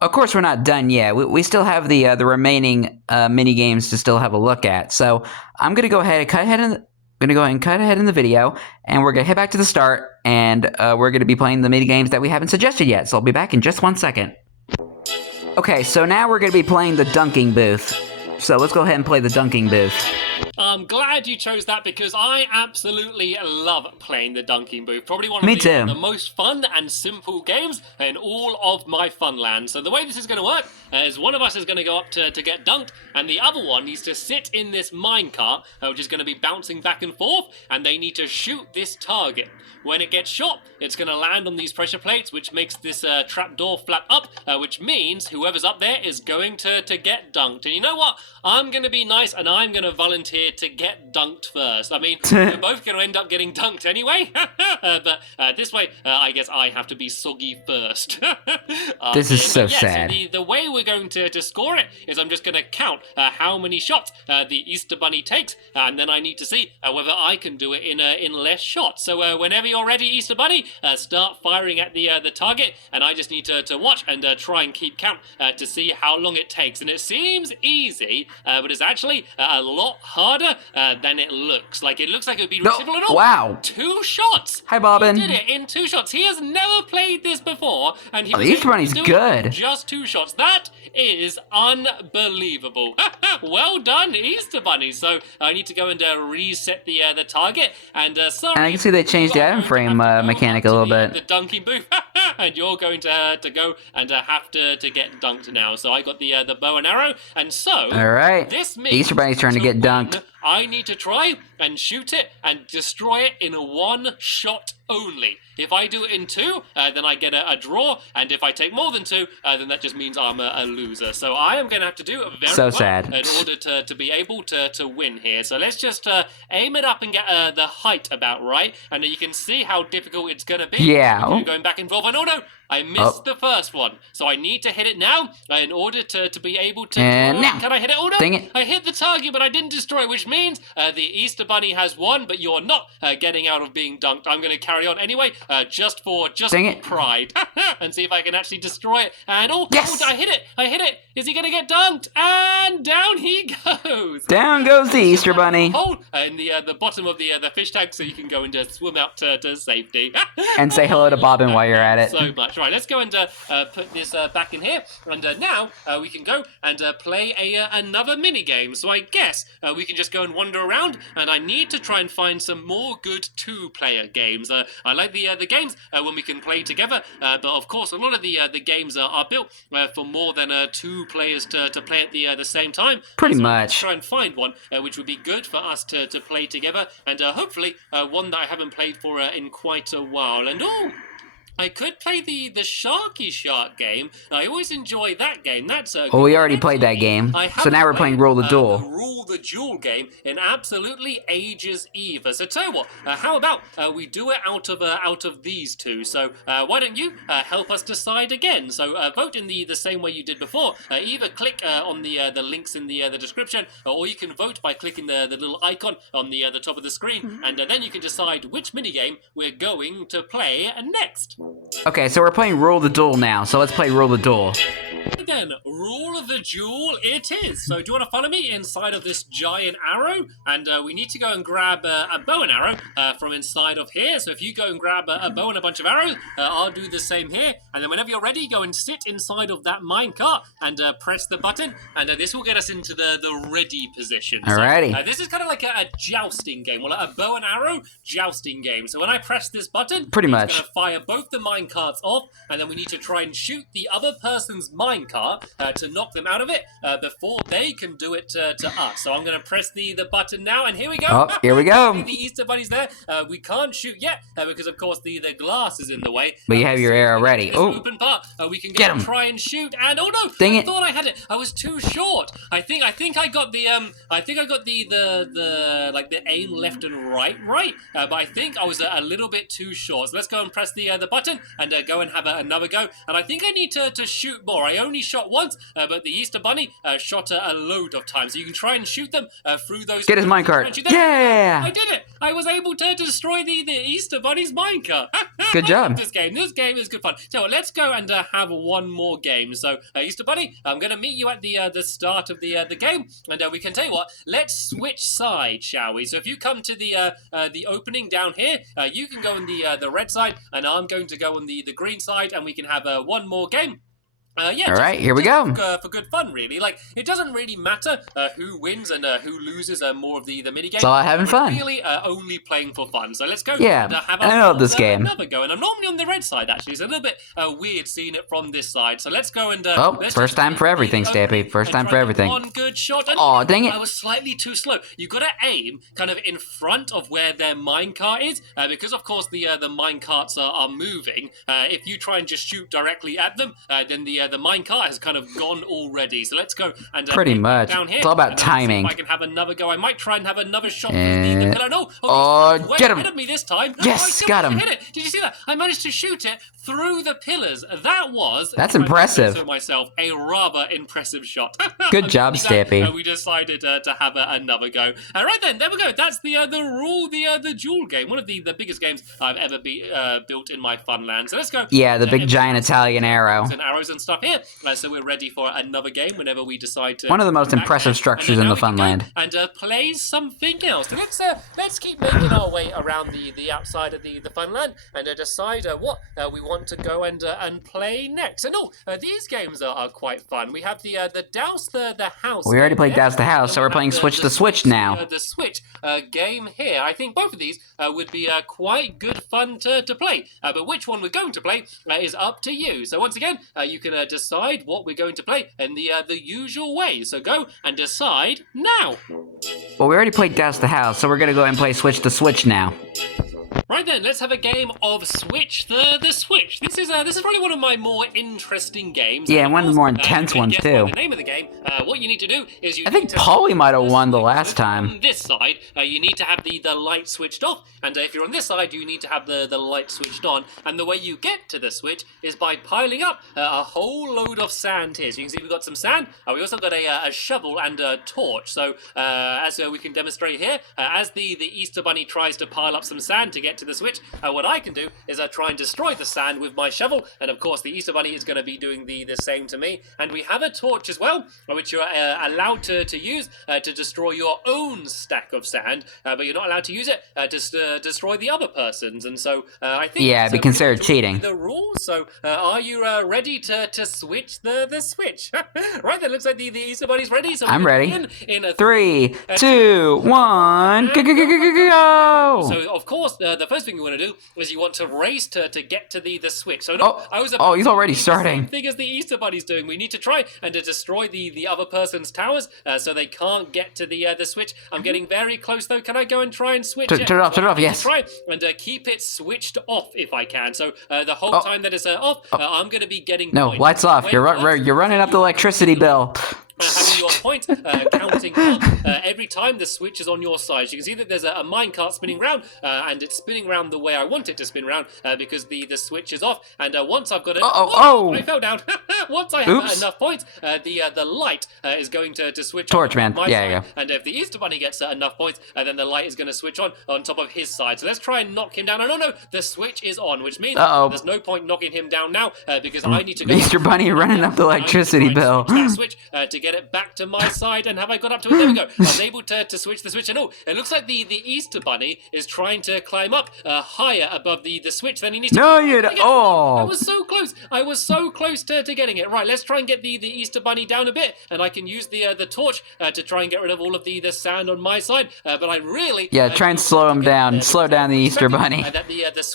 Of course, we're not done yet. We still have the remaining mini games to still have a look at. So I'm gonna go ahead and cut ahead in the video, and we're gonna head back to the start, and we're gonna be playing the mini games that we haven't suggested yet. So I'll be back in just 1 second. Okay, so now we're gonna be playing the dunking booth. So let's go ahead and play the dunking booth. I'm glad you chose that because I absolutely love playing the dunking booth. Probably one of the most fun and simple games in all of my Funland. So the way this is going to work is one of us is going to go up to get dunked, and the other one needs to sit in this minecart, which is going to be bouncing back and forth, and they need to shoot this target. When it gets shot, it's going to land on these pressure plates, which makes this trapdoor flap up, which means whoever's up there is going to get dunked. And you know what? I'm going to be nice, and I'm going to volunteer to get dunked first. I mean, we're both going to end up getting dunked anyway, but this way, I guess I have to be soggy first. This is so sad. So the way we're going to score it is I'm just going to count how many shots the Easter Bunny takes, and then I need to see whether I can do it in less shots. So whenever you're ready, Easter Bunny, start firing at the target, and I just need to watch and try and keep count to see how long it takes. And it seems easy, but it's actually a lot harder than it looks. Like, it looks like it would be simple at all. Wow. 2 shots. Hi, Bobbin. He did it in 2 shots. He has never played this before, and he was the Easter Bunny's good. Just 2 shots. That is unbelievable. Well done, Easter Bunny. So I need to go and reset the target, and sorry. And I can see they changed the item frame mechanic a little bit. The dunking booth, and you're going to go and have to get dunked now. So I got the bow and arrow, and so all right. This means Easter Bunny's trying to get dunked. I need to try and shoot it and destroy it in 1 shot only. If I do it in 2, then I get a draw, and if I take more than 2, then that just means I'm a loser. So I am going to have to do very well sad. in order to be able to win here. So let's just aim it up and get the height about right, and you can see how difficult it's going to be. Yeah. Going back and forth. And oh no, I missed the first one. So I need to hit it now in order to be able to and now. Can I hit it? Oh no, Dang it. I hit the target, but I didn't destroy it, which means the Easter Bunny has won, but you're not getting out of being dunked. I'm going to carry on anyway, just for pride, and see if I can actually destroy it. And yes! I hit it! I hit it! Is he going to get dunked? And down he goes! Down goes the Easter Bunny. Hole in the bottom of the fish tank, so you can go and swim out to safety. And say hello to Bobbin while you're at it. So much. Right, let's go and put this back in here, and now we can go and play another mini game. So I guess we can just go and wander around, and I need to try and find some more good 2-player games. I like the games when we can play together, but of course a lot of the games are built for more than 2 players to play at the same time. Pretty so much. Let's try and find one which would be good for us to play together, and hopefully one that I haven't played for in quite a while. And I could play the Sharky Shark game. I always enjoy that game. That's a Well, we already played that game, so now we're playing Roll the Duel. The Rule the Duel game in absolutely ages either. So tell you what, how about we do it out of these two? So why don't you help us decide again? So vote in the same way you did before. Either click on the links in the description, or you can vote by clicking the little icon on the top of the screen, and then you can decide which minigame we're going to play next. Okay, so we're playing Roll the Duel now, so let's play Roll the Duel. Then, Rule of the Duel it is. So do you want to follow me inside of this giant arrow? And we need to go and grab a bow and arrow from inside of here. So if you go and grab a bow and a bunch of arrows, I'll do the same here. And then whenever you're ready, go and sit inside of that minecart and press the button. And this will get us into the ready position. Alrighty. So, this is kind of like a jousting game. Well, a bow and arrow jousting game. So when I press this button, Pretty much. it's going to fire both the minecarts off. And then we need to try and shoot the other person's minecart to knock them out of it before they can do it to us. So I'm going to press the button now, and here we go. Oh, here we go. The Easter Bunny's there. We can't shoot yet because, of course, the glass is in the way. But you have your arrow ready. Oh, Open part. We can Get go and him. try and shoot. And oh no! Dang I it. thought I had it. I was too short. I think I got the like the aim left and right. But I think I was a little bit too short. So let's go and press the button and go and have another go. And I think I need to shoot more. I only shot once, but the Easter Bunny shot a load of times. So you can try and shoot them through those. Get his minecart. Yeah! I did it. I was able to destroy the Easter Bunny's minecart. Good job. This game is good fun. So let's go and have one more game. So Easter Bunny, I'm going to meet you at the start of the game, and we can tell you what. Let's switch sides, shall we? So if you come to the opening down here, you can go on the red side, and I'm going to go on the green side, and we can have one more game. All right, here we go. For good fun, really. Like, it doesn't really matter who wins and who loses more of the minigame. It's all having fun. Really, only playing for fun. So let's go. Yeah, and, have I love this game. Another go, and I'm normally on the red side. Actually, it's a little bit weird seeing it from this side. So let's go and. Let's first time for everything, Stampy. First time for everything. One good shot. Oh, dang it! I was slightly too slow. You got to aim kind of in front of where their minecart is, because of course the minecarts are moving. If you try and just shoot directly at them, then the minecart has kind of gone already. So let's go and pretty much down here. It's all about timing. See if I can have another go. I might try and have another shot through the pillar. No, oh, get him! Ahead of me this time. Yes, got him. Hit it. Did you see that? I managed to shoot it through the pillars. That's impressive. I myself a rather impressive shot. Good job, Stampy. We decided to have another go. Right then, there we go. That's the Rule the Duel game. One of the biggest games I've ever built in my Funland. So let's go. Yeah, the big giant Italian arrow. And arrows and stuff here. So we're ready for another game whenever we decide to. One of the most impressive structures in the Funland. And play something else. So let's keep making our way around the outside of the Funland and decide what we want to go and play next. And these games are quite fun. We have the Douse the House. We already played Douse the House, so we're playing Switch the Switch now. The Switch game here. I think both of these would be quite good fun to play. But which one we're going to play is up to you. So once again, you can decide what we're going to play in the usual way. So go and decide now. Well, we already played Douse the House, so we're gonna go ahead and play Switch the Switch now. Right then, let's have a game of Switch the Switch. This is probably one of my more interesting games. Yeah, one of the more intense ones too. The name of the game. What you need to do is I think Polly might have won the last time. On this side, you need to have the light switched off, and if you're on this side, you need to have the light switched on. And the way you get to the switch is by piling up a whole load of sand here. So you can see we've got some sand. We also got a shovel and a torch. So as we can demonstrate here, as the Easter Bunny tries to pile up some sand to get to the switch, what I can do is try and destroy the sand with my shovel, and of course the Easter Bunny is going to be doing the same to me. And we have a torch as well, which you're allowed to use to destroy your own stack of sand, but you're not allowed to use it to destroy the other person's. And so I think it'd be considered cheating. The rules. So are you ready to switch the switch? Right then, looks like the Easter Bunny's ready. So I'm ready. In 3, 2, 1, go! So of course the first thing you want to do is you want to race to get to the switch. So he's already starting. Same thing as the Easter Bunny's doing. We need to try and to destroy the other person's towers so they can't get to the switch. I'm getting very close though. Can I go and try and switch it? Turn it off, yes. Try and keep it switched off if I can. So the whole time that it's off, I'm going to be getting No, points. lights off. You're running up the electricity bill. Having your points counting up every time the switch is on your side. So you can see that there's a minecart spinning round, and it's spinning round the way I want it to spin round because the switch is off. And once I've got it, I fell down. Once I have enough points, the light is going to switch Torch, on man. my Yeah, side. yeah. And if the Easter Bunny gets enough points, then the light is going to switch on top of his side. So let's try and knock him down. Oh no, the switch is on, which means there's no point knocking him down now because I need to go. Easter Bunny running up the electricity bill. Switch to get it back to my side. And have I got up to it? There we go. I was able to switch the switch. And it looks like the Easter Bunny is trying to climb up higher above the switch. Then he needs to. I was so close. I was so close to getting it. Right, let's try and get the Easter Bunny down a bit, and I can use the torch to try and get rid of all of the sand on my side. But I really try and slow him down. Slow down the Easter Bunny,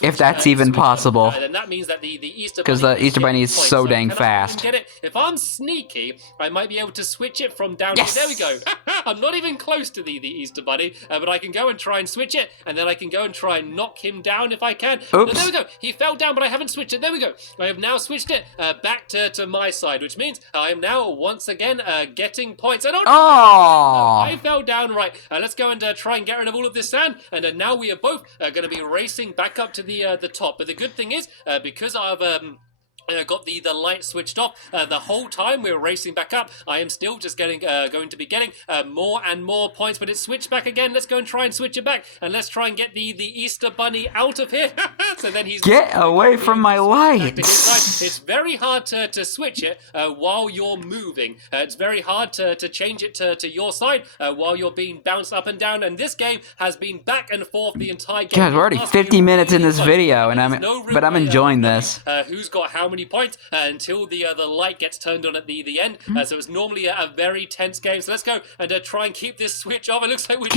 if that's even possible. Then that means that the Easter Bunny, because the Easter Bunny is so dang fast. Get it? If I'm sneaky, I might be able to switch it from down. Yes! There we go. I'm not even close to the Easter Bunny, but I can go and try and switch it, and then I can go and try and knock him down if I can. Oops. There we go. He fell down, but I haven't switched it. There we go. I have now switched it back to my side, which means I am now once again getting points. I fell down. Right. Let's go and try and get rid of all of this sand, and now we are both going to be racing back up to the top. But the good thing is, because I've got the light switched off the whole time we're racing back up, I am still just going to be getting more and more points, but it's switched back again. Let's go and try and switch it back, and let's try and get the Easter Bunny out of here. So then he's get away from my lights. It's very hard to switch it while you're moving. It's very hard to change it to your side while you're being bounced up and down, and this game has been back and forth the entire game. Guys, we're already 50 minutes in this video, and I'm enjoying this. Who's got how many points until the light gets turned on at the end. So it's normally a very tense game. So let's go and try and keep this switch off. It looks like we're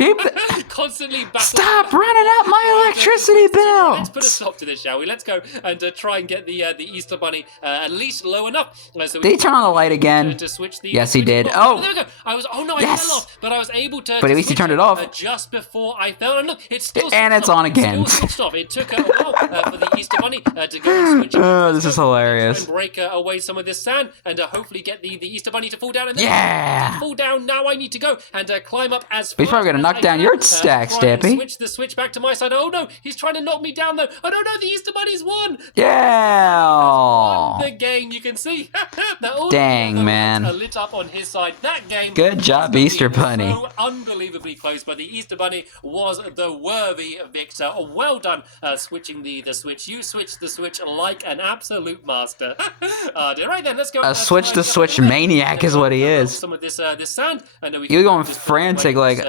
constantly battling. Stop running up my electricity bill! Let's put a stop to this, shall we? Let's go and try and get the Easter Bunny at least low enough. So did he turn on the light again? To switch the yes, he did. There we go. I fell off, but I was able to. But at least he turned it off just before I fell. And look, it's still and it's on again. Still switched off. It took a while for the Easter Bunny to go and switch. This is hilarious. Break away some of this sand and hopefully get the Easter Bunny to fall down. And then fall down. Now I need to go and climb up as far. He's probably gonna knock down your stack, Stampy. Switch the switch back to my side. Oh no, he's trying to knock me down though. Oh no, the Easter Bunny's won. Yeah. The game, you can see. Dang, man. Are lit up on his side. That game. Good job, Easter Bunny. So unbelievably close, but the Easter Bunny was the worthy victor. Well done, switching the switch. You switched the switch like an absolute master. Right then, let's go. A switch the switch maniac is what he is. Some of this sand. You're going frantic, like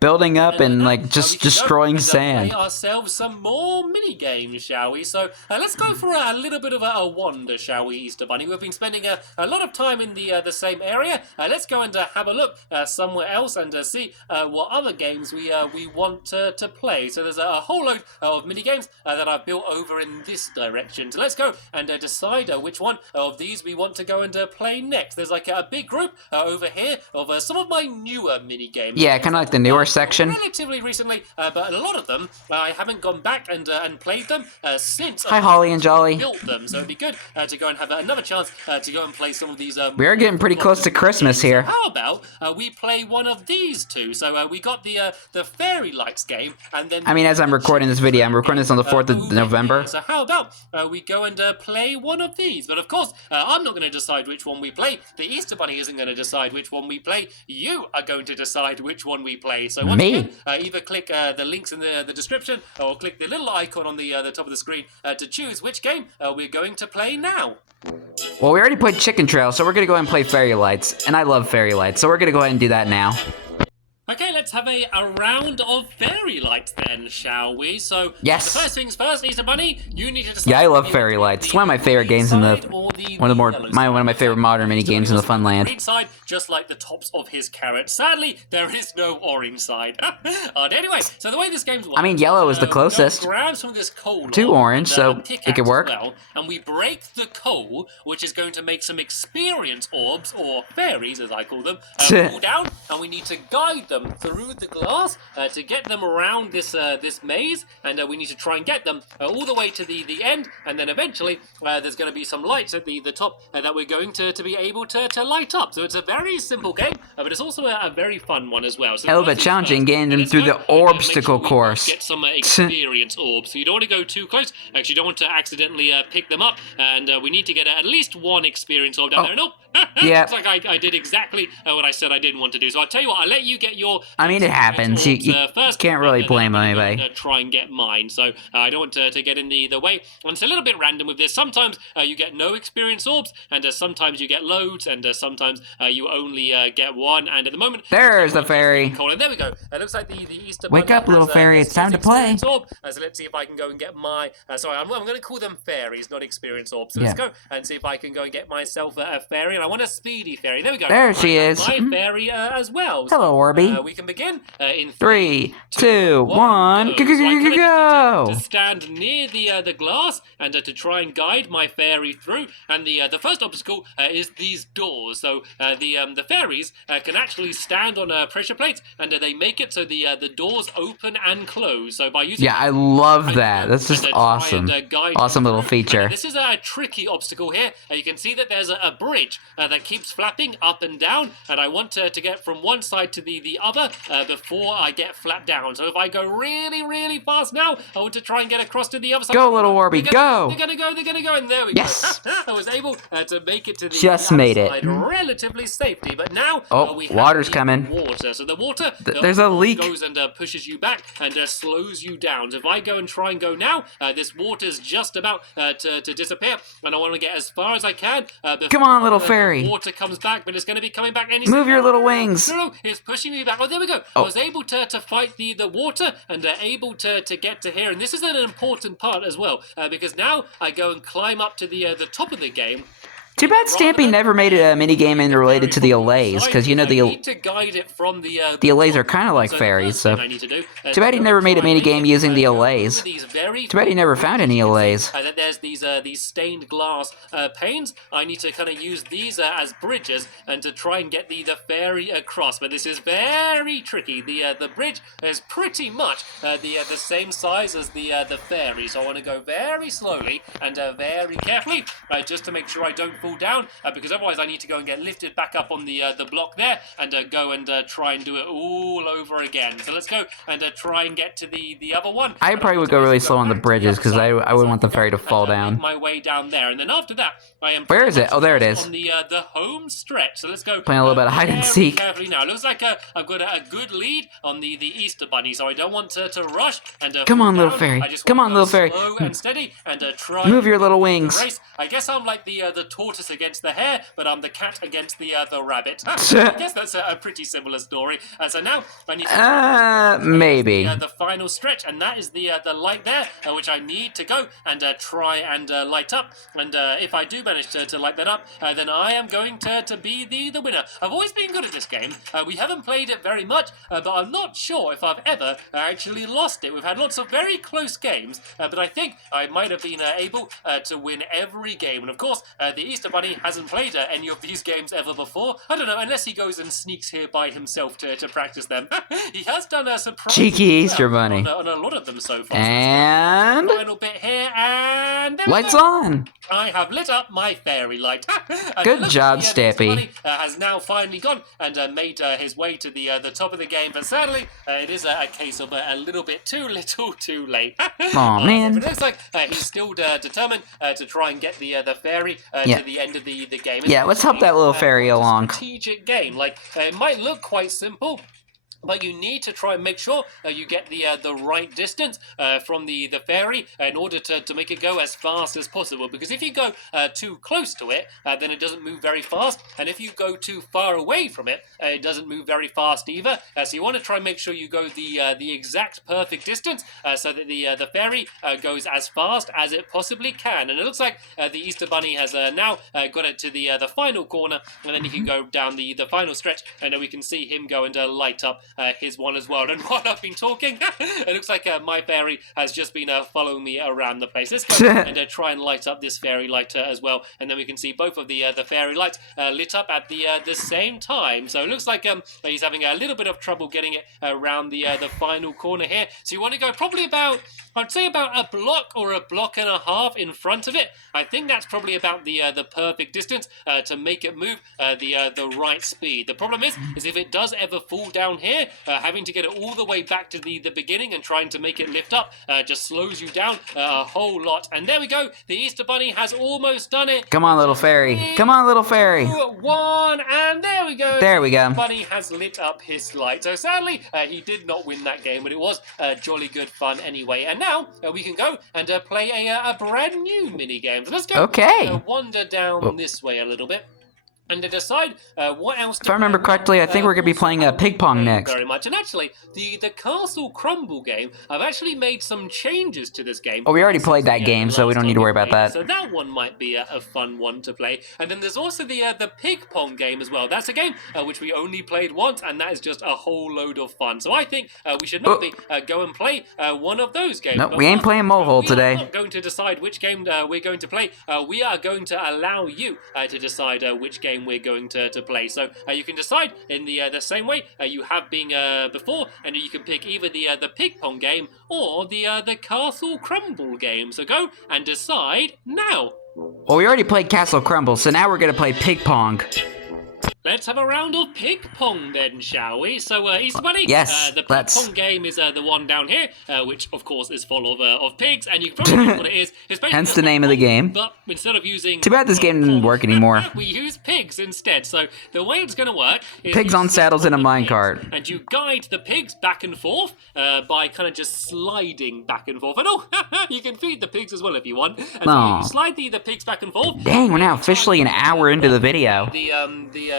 building up and like just destroying sand. Play ourselves some more mini games, shall we? So let's go for a little bit of a wander, shall we, Easter Bunny? We've been spending a lot of time in the same area. Let's go and have a look somewhere else and see what other games we want to play. So there's a whole load of mini games that I've built over in this direction. So let's go and decide which one of these we want to go and play next. There's like a big group over here of some of my newer mini games. Yeah, kind of like the newer section. Relatively recently, but a lot of them I haven't gone back and played them since. Hi, Holly and Jolly. Built them, so it'd be good to go and have another chance to go and play some of these. We are getting pretty close to Christmas here. So how about we play one of these two? So we got the Fairy Lights game, and then. I mean, as I'm recording this video, I'm recording this on the 4th of November. So how about we go and play one of these? But of course, I'm not going to decide which one we play. The Easter Bunny isn't going to decide which one we play. You are going to decide which one we play. So once again, either click the links in the description or click the little icon on the top of the screen to choose which game we're going to play now. Well, we already played Chicken Trail, so we're going to go ahead and play Fairy Lights. And I love Fairy Lights, so we're going to go ahead and do that now. Okay, let's let's have a round of fairy lights then, shall we? So, Yes. the first things first, Easter Bunny, you need to decide. Yeah, I love fairy lights. It's one of my favorite games in the one of my favorite modern mini games in the Funland. Green side, just like the tops of his carrot. Sadly, there is no orange side. Anyway, so the way this game's works, I mean, yellow is the closest grab some of this coal to orange, so it could work. well, and we break the coal, which is going to make some experience orbs, or fairies as I call them, fall down, and we need to guide them through the glass to get them around this this maze, and we need to try and get them all the way to the end, and then eventually there's going to be some lights at the top that we're going to be able to light up. So it's a very simple game, but it's also a very fun one as well. So a little bit challenging getting them through the obstacle course. Get some experience orbs. So you don't want to go too close. Actually, you don't want to accidentally pick them up, and we need to get at least one experience orb down there. Nope. Yeah. Looks like I did exactly what I said I didn't want to do. So I'll tell you what, I'll let you get your... I mean, it happens. You first, can't really blame anybody. Try and get mine. So I don't want to get in the way. And it's a little bit random with this. Sometimes you get no experience orbs, and sometimes you get loads, and sometimes you only get one. And at the moment... There's the fairy. And there we go. It looks like the Easter Wake Bunny up, little has, fairy. It's time to play. Orb. So let's see if I can go and get my... sorry, I'm going to call them fairies, not experience orbs. So Yeah. let's go and see if I can go and get myself a fairy. And I want a speedy fairy. There we go. There she is. My fairy as well. Hello, Orby. We can begin in 3, 2, 1, go. So I kinda go! just need to stand near the glass and to try and guide my fairy through. And the first obstacle is these doors. So the fairies can actually stand on pressure plates, and they make it so the doors open and close. So by using Yeah, I love that. That's just awesome. Awesome little feature. This is a tricky obstacle here. You can see that there's a bridge that keeps flapping up and down, and I want to get from one side to the other before I get flapped down. So if I go really, really fast now, I want to try and get across to the other side. Go, little Orby, go! They're gonna go, and there we Yes. go. I was able to make it to the Just other made it. side relatively safely, but now we have water's the coming. Water. So the water There's a leak. goes and pushes you back and slows you down. So if I go and try and go now, this water's just about to disappear, and I want to get as far as I can. Come on, little fairy. The water comes back, but it's going to be coming back any Move second. your little wings. No, it's pushing me back. Oh, there we go. I was able to fight the water and able to get to here. And this is an important part as well, because now I go and climb up to the top of the game. Too bad Stampy never made a minigame related to the allays, because you know the allays are kind of like fairies, so... Too bad he never made a minigame using the allays. Too bad he never found any allays. There's these stained glass panes. I need to kind of use these as bridges and to try and get the fairy across, but this is very tricky. The bridge is pretty much the same size as the fairy, so I want to go very slowly and very carefully just to make sure I don't fall down, because otherwise I need to go and get lifted back up on the block there and go and try and do it all over again. So let's go and try and get to the other one. I probably would go really slow on the bridges, because I wouldn't want the fairy to fall down. Make my way down there, and then after that I am... Where is it? Oh, there it is. On the home stretch. So let's go... Playing a little bit of hide and seek. Carefully now. It looks like I've got a good lead on the Easter Bunny, so I don't want to rush and come on, little down. fairy. I just Come want on, to go little fairy. slow and steady and try... Move your little wings. Race. I guess I'm like the tortoise against the hare, but I'm the cat against the rabbit. I guess that's a pretty similar story. So now I need to maybe. the final stretch, and that is the light there, which I need to go and try and light up. And if I do manage to light that up, then I am going to be the winner. I've always been good at this game. We haven't played it very much, but I'm not sure if I've ever actually lost it. We've had lots of very close games, but I think I might have been able to win every game. And of course, the Easter Bunny hasn't played any of these games ever before. I don't know, unless he goes and sneaks here by himself to practice them. He has done a surprise. Cheeky Easter Bunny. On a lot of them so far. And... Final bit here, and... Lights on! I have lit up my fairy light. Good job, Stampy. Bunny has now finally gone and made his way to the top of the game, but sadly, it is a case of a little bit too little, too late. Aw, man. But it looks like he's still determined to try and get the fairy to the end of the game. Yeah, let's help that little fairy along. Strategic game. Like, it might look quite simple, But you need to try and make sure you get the right distance from the fairy in order to make it go as fast as possible. Because if you go too close to it, then it doesn't move very fast. And if you go too far away from it, it doesn't move very fast either. So you want to try and make sure you go the exact perfect distance so that the fairy goes as fast as it possibly can. And it looks like the Easter Bunny has now got it to the final corner, and then you can go down the final stretch, and we can see him go and light up his one as well. And while I've been talking, it looks like my fairy has just been following me around the place. Let's go and try and light up this fairy lighter as well, and then we can see both of the fairy lights lit up at the same time. So it looks like he's having a little bit of trouble getting it around the final corner here. So you want to go probably about, I'd say about a block or a block and a half in front of it. I think that's probably about the perfect distance to make it move the right speed. The problem is if it does ever fall down here, having to get it all the way back to the beginning and trying to make it lift up just slows you down a whole lot. And there we go. The Easter Bunny has almost done it. Come on, little fairy. Come on, little fairy. 2, 1, and there we go. There we go. The Bunny has lit up his light. So sadly, he did not win that game, but it was jolly good fun anyway. And now we can go and play a brand new mini game. So let's go. Okay. Wander down this way a little bit. And to decide what else to If I remember correctly, I think we're going to be playing ping pong next. Very much. And actually, the Castle Crumble game, I've actually made some changes to this game. Oh, we already played that game, so we don't need to worry about that. So that one might be a fun one to play. And then there's also the ping pong game as well. That's a game which we only played once, and that is just a whole load of fun. So I think we should maybe go and play one of those games. No, we ain't playing Mole today. We are not going to decide which game we're going to play. We are going to allow you to decide which game we're going to play. So you can decide in the same way you have been before, and you can pick either the ping pong game or the Castle Crumble game. So go and decide now. Well, we already played Castle Crumble, so now we're going to play ping pong. Let's have a round of ping pong then, shall we? So, Easter Bunny, yes, the ping pong game is the one down here, which of course is full of pigs, and you can probably guess what it is. It's hence the name of the game. But instead of using too bad this game didn't work anymore. We use pigs instead. So the way it's going to work is pigs on saddles in a minecart, and you guide the pigs back and forth by kind of just sliding back and forth. And you can feed the pigs as well if you want. And so you slide the pigs back and forth. Dang, we're now officially an hour into the video.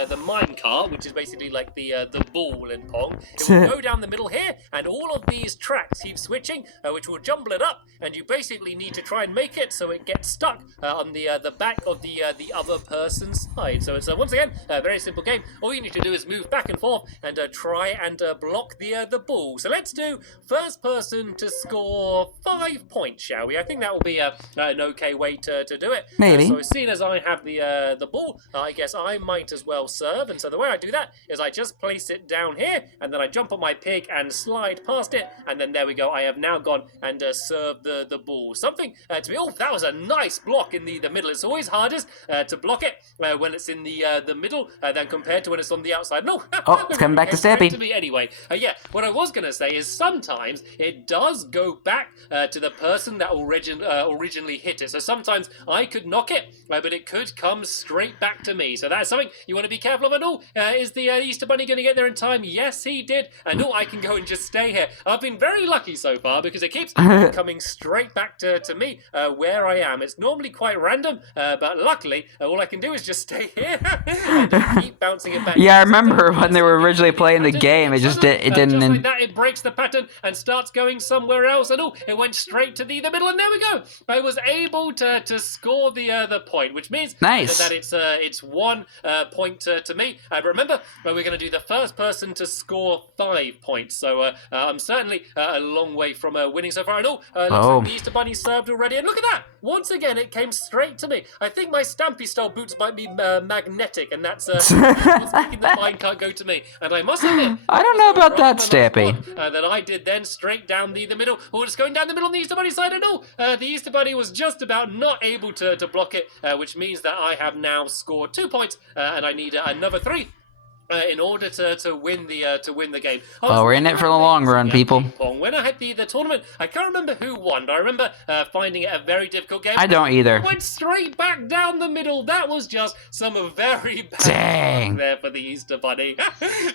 The minecart, which is basically like the ball in Pong, it will go down the middle here, and all of these tracks keep switching, which will jumble it up, and you basically need to try and make it so it gets stuck on the back of the other person's side. So it's once again a very simple game. All you need to do is move back and forth and try and block the ball. So let's do first person to score 5 points, shall we? I think that will be an okay way to do it. Maybe. So seeing as I have the ball, I guess I might as well serve. And so the way I do that is I just place it down here, and then I jump on my pig and slide past it, and then there we go. I have now gone and served the ball. Something to be. Oh, that was a nice block in the middle. It's always hardest to block it when it's in the middle than compared to when it's on the outside. No, it's coming back to Stampy. To me anyway. Yeah, what I was gonna say is sometimes it does go back to the person that originally hit it. So sometimes I could knock it, but it could come straight back to me. So that's something you want to be careful of. And is the Easter Bunny going to get there in time? Yes, he did. And I can go and just stay here. I've been very lucky so far because it keeps coming straight back to me where I am. It's normally quite random, but luckily all I can do is just stay here and keep bouncing it back. Yeah, I remember when they were originally playing the game, it just didn't. Just like that, it breaks the pattern and starts going somewhere else. And it went straight to the middle, and there we go. I was able to score the point, which means that it's 1 point to me. Remember, we're going to do the first person to score 5 points. So I'm certainly a long way from winning so far. And looks like the Easter Bunny served already. And look at that! Once again, it came straight to me. I think my Stampy style boots might be magnetic, and that's what's making the minecart go to me. And I must admit, I don't know about that, Stampy. That I did then straight down the middle. It's going down the middle on the Easter Bunny side. The Easter Bunny was just about not able to block it, which means that I have now scored 2 points, and I need another 3. in order to win the game. Oh, we're in it for the long run, people. When I had the tournament, I can't remember who won, but I remember finding it a very difficult game. I don't either. Went straight back down the middle. That was just some very bad Dang. luck there for the Easter Bunny.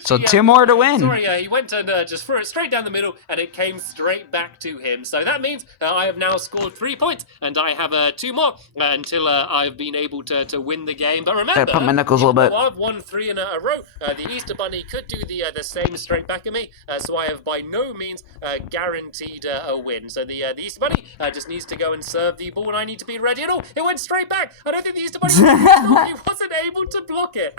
So 2 more to win. Sorry, he went and just threw it straight down the middle, and it came straight back to him. So that means I have now scored 3 points, and I have 2 more until I've been able to win the game. But remember, Put my knuckles a little bit. I've won 3 in a row. The Easter Bunny could do the same straight back at me, so I have by no means guaranteed a win. So the Easter Bunny just needs to go and serve the ball, and I need to be ready. And it went straight back. I don't think the Easter Bunny he wasn't able to block it.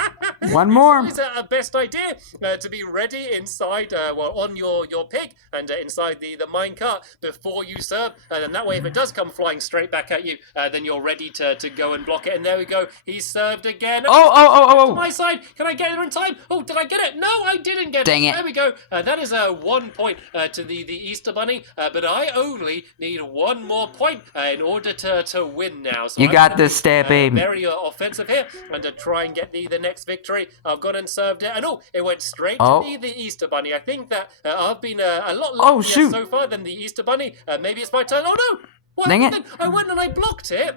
One more. It's always a best idea to be ready inside, on your pig and inside the minecart before you serve, and then that way, if it does come flying straight back at you, then you're ready to go and block it. And there we go. He served again. Oh. To my side. Can I get there in time? Oh, did I get it? No, I didn't get it. Dang it. There we go. That is 1 point to the Easter Bunny, but I only need 1 more point in order to win now. So You got this, Stampy. Very offensive here, and to try and get the next victory. I've gone and served it, and it went straight to the Easter Bunny. I think that I've been a lot luckier so far than the Easter Bunny. Maybe it's my turn. Oh no! What Dang happened? I went and I blocked it.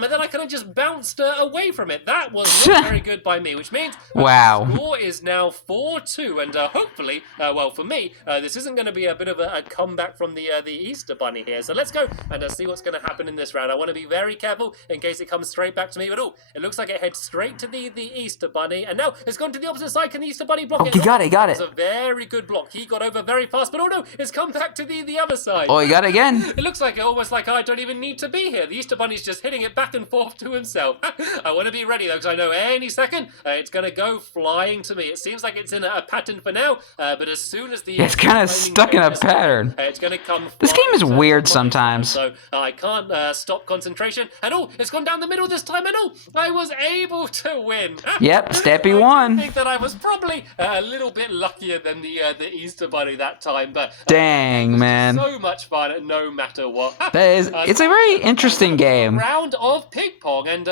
But then I kind of just bounced away from it. That was not very good by me, which means wow. the score is now 4-2, and hopefully, well, for me, this isn't going to be a bit of a comeback from the Easter Bunny here. So let's go and see what's going to happen in this round. I want to be very careful in case it comes straight back to me. But it looks like it heads straight to the Easter Bunny, and now it's gone to the opposite side. Can the Easter Bunny block it? You got it, It's a very good block. He got over very fast, but no, it's come back to the other side. Oh, you got it again. It looks like almost like I don't even need to be here. The Easter Bunny's just hitting it back and forth to himself. I want to be ready though, because I know any second it's going to go flying to me. It seems like it's in a pattern for now, but as soon as the it's kind of stuck in a pattern. It's going to come. This game is weird sometimes. So I can't stop concentration. And it's gone down the middle this time. And I was able to win. Yep, Stampy won. I think that I was probably a little bit luckier than the Easter Bunny that time, but dang, man, so much fun no matter what. That is, it's a very interesting game. Round of ping pong, and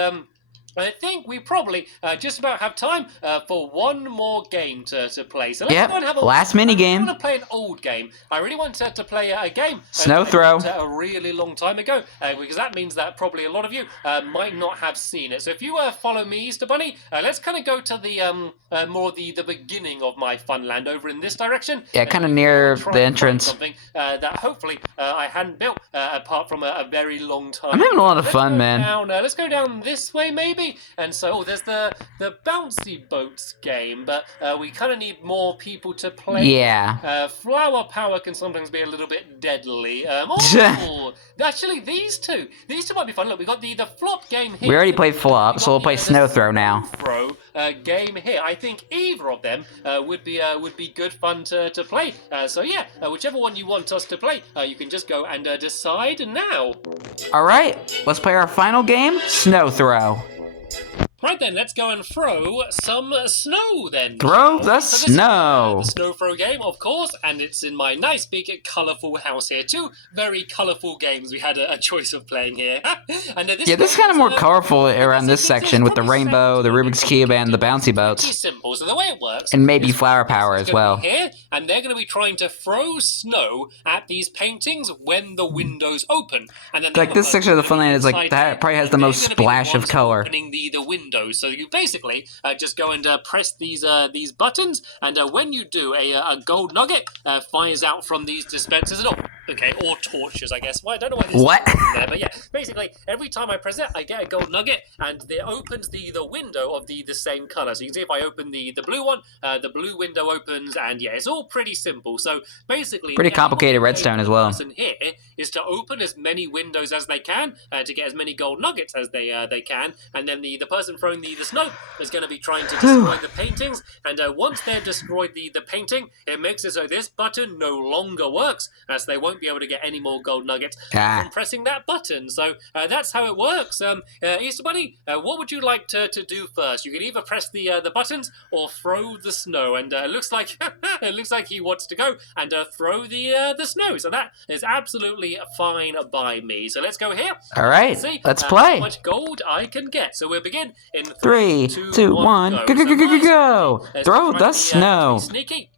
I think we probably just about have time for 1 more game to play. So let's go and have a last mini game. I want to play an old game. I really want to play a game. Snow throw. A really long time ago, because that means that probably a lot of you might not have seen it. So if you follow me, Easter Bunny, let's kind of go to the more the beginning of my fun land over in this direction. Yeah, kind of near the entrance. Something that hopefully I hadn't built apart from a very long time. I'm having a lot of fun, man. Let's go down this way, maybe. And so there's the bouncy boats game, but we kind of need more people to play. Yeah. Flower power can sometimes be a little bit deadly. Actually, these two might be fun. Look, we got the flop game here. We already played flop, so we'll play snow throw now. Throw game here. I think either of them would be good fun to play. So yeah, whichever one you want us to play, you can just go and decide now. All right, let's play our final game, snow throw. Right then, let's go and throw some snow then. Throw the So this snow. is the snow throw game, of course, and it's in my nice big colourful house here. 2 very colourful games we had a choice of playing here. And this is kind of more colorful around this section with the rainbow, the Rubik's Cube, and the bouncy boats. Pretty simple. So the way it works, And maybe flower power as well. Here, and they're going to be trying to throw snow at these paintings when the windows open. And then Like this section of the fun land is like that probably has the most splash of color. Opening the windows. So you basically just go and press these buttons, and when you do, a gold nugget fires out from these dispensers and all. Okay, or torches, I guess. Well, I don't know what this is there, but yeah, basically every time I press it, I get a gold nugget, and it opens the window of the same color. So you can see if I open the blue one, the blue window opens, and yeah, it's all pretty simple. So basically, Pretty complicated redstone as well. Person here is to open as many windows as they can to get as many gold nuggets as they can, and then the person throwing the snow is going to be trying to destroy the paintings, and once they've destroyed the painting, it makes it so this button no longer works, as they won't won't be able to get any more gold nuggets Ah. from pressing that button. So that's how it works. Easter Bunny, what would you like to do first? You can either press the buttons or throw the snow. And it looks like he wants to go and throw the snow. So that is absolutely fine by me. So let's go here. All right, See let's play. how much gold I can get. So we'll begin in 3, 2, 1, go, go, go, go, go, go. Throw the snow. Sneaky.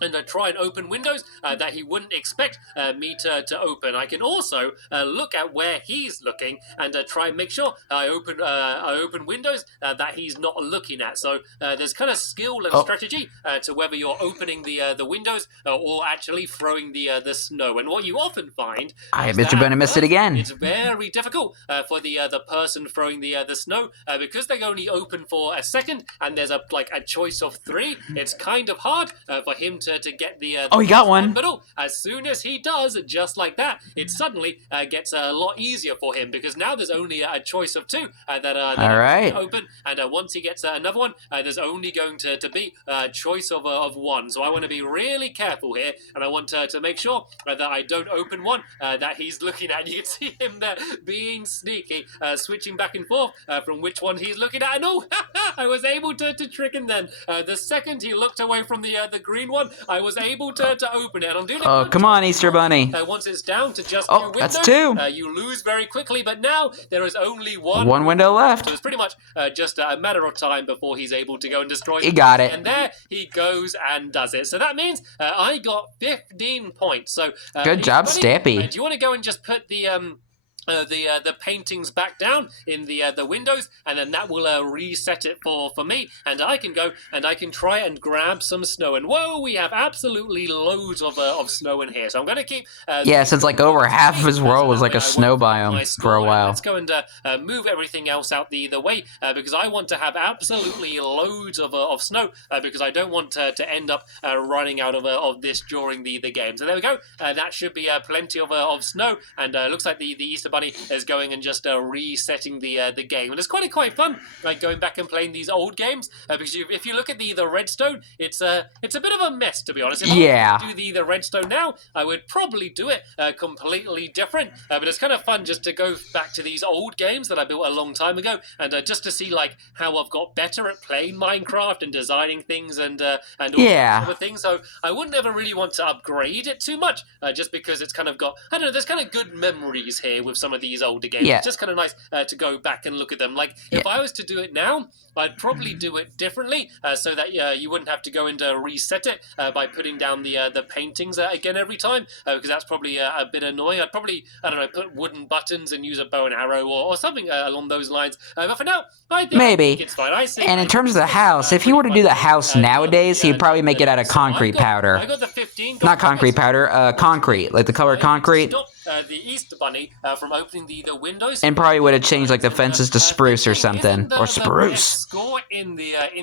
And try and open windows that he wouldn't expect me to open. I can also look at where he's looking and try and make sure I open windows that he's not looking at. So there's kind of skill and strategy to whether you're opening the windows or actually throwing the snow. And what you often find, I bet you're going to miss it again. It's very difficult for the person throwing the snow because they only open for a second and there's a choice of 3. It's kind of hard for him to get the he got one. But as soon as he does, just like that, it suddenly gets a lot easier for him because now there's only a choice of 2 that All right. open, and once he gets another one, there's only going to be a choice of 1. So I want to be really careful here, and I want to make sure that I don't open one that he's looking at. And you can see him there being sneaky, switching back and forth from which one he's looking at. And I was able to trick him then. The second he looked away from the green one, I was able to open it. And I'm doing it. Oh, come on, Easter Bunny. Once it's down to just 2 windows, that's 2. You lose very quickly. But now there is only one window left. So it's pretty much just a matter of time before he's able to go and destroy. He got it. And there he goes and does it. So that means I got 15 points. So good job, Stampy. Do you want to go and just put the paintings back down in the windows, and then that will reset it for me, and I can go and I can try and grab some snow. And whoa, we have absolutely loads of snow in here. So I'm going to keep since over half of his world was like a snow biome for a while. Let's go and move everything else out the way because I want to have absolutely loads of snow because I don't want to end up running out of this during the game. So there we go. That should be plenty of snow, and looks like the Easter Bunny is going and just resetting the game. And it's quite fun, going back and playing these old games because if you look at the redstone, it's a bit of a mess, to be honest. If I were to do the redstone now, I would probably do it completely different. But it's kind of fun just to go back to these old games that I built a long time ago and just to see how I've got better at playing Minecraft and designing things and all other things. So I wouldn't ever really want to upgrade it too much just because it's kind of got, I don't know, there's kind of good memories here with some of these older games. It's just kind of nice to go back and look at them. If I was to do it now, I'd probably do it differently so that you wouldn't have to go and reset it by putting down the paintings again every time because that's probably a bit annoying. I'd probably, I don't know, put wooden buttons and use a bow and arrow or something along those lines. But for now, I think it's fine. And in terms of the house, if he were to do the house nowadays, he'd probably make it out of concrete powder. I got the 15. Not concrete powder, concrete, like the color concrete. The Easter Bunny from opening the windows, and probably would have changed the fences to spruce or something, or spruce.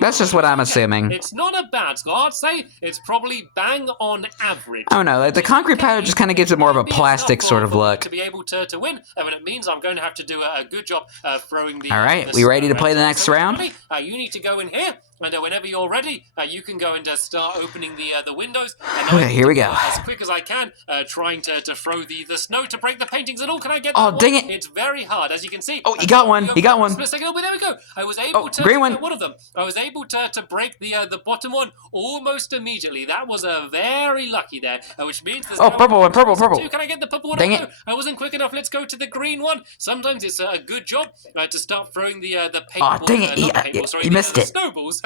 That's just what I'm assuming. It's not a bad score. I'd say it's probably bang on average. I don't know. The concrete powder just kind of gives it more of a plastic sort of look. To be able to win, but it means I'm going to have to do a good job throwing the. All right, we ready to play the next round? You need to go in here. And whenever you're ready, you can go and start opening the windows. Okay, here we go. As quick as I can, trying to throw the snow to break the paintings and all. Can I get that? Oh, dang it. It's very hard, as you can see. Oh, he got one. He got one. Split second. Oh, but there we go. I was able to green one. get one of them. I was able to break the bottom one almost immediately. That was very lucky there, which means there's purple one, purple. Can I get the purple one? Dang it. I wasn't quick enough. Let's go to the green one. Sometimes it's a good job to start throwing the paintballs. Oh, dang it. He missed it. Snowballs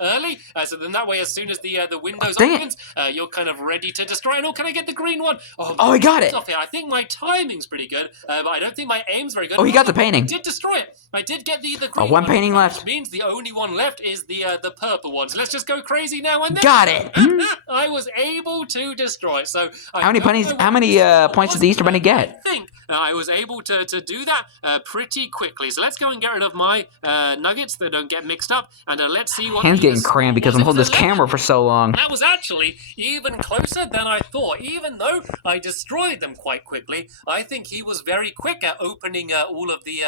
early. So then that way, as soon as the windows opens, you're kind of ready to destroy. And can I get the green one? Oh, he got it. Off here. I think my timing's pretty good, but I don't think my aim's very good. Oh, he got the painting. I did destroy it. I did get the green one painting left. Which means the only one left is the purple one. So let's just go crazy now and then. Got it. I was able to destroy it. So how many points did the Easter Bunny get? I think I was able to do that pretty quickly. So let's go and get rid of my nuggets that don't get mixed up, and let's see what. Hand's getting cramped because I'm holding this camera for so long. That was actually even closer than I thought. Even though I destroyed them quite quickly, I think he was very quick at opening all of the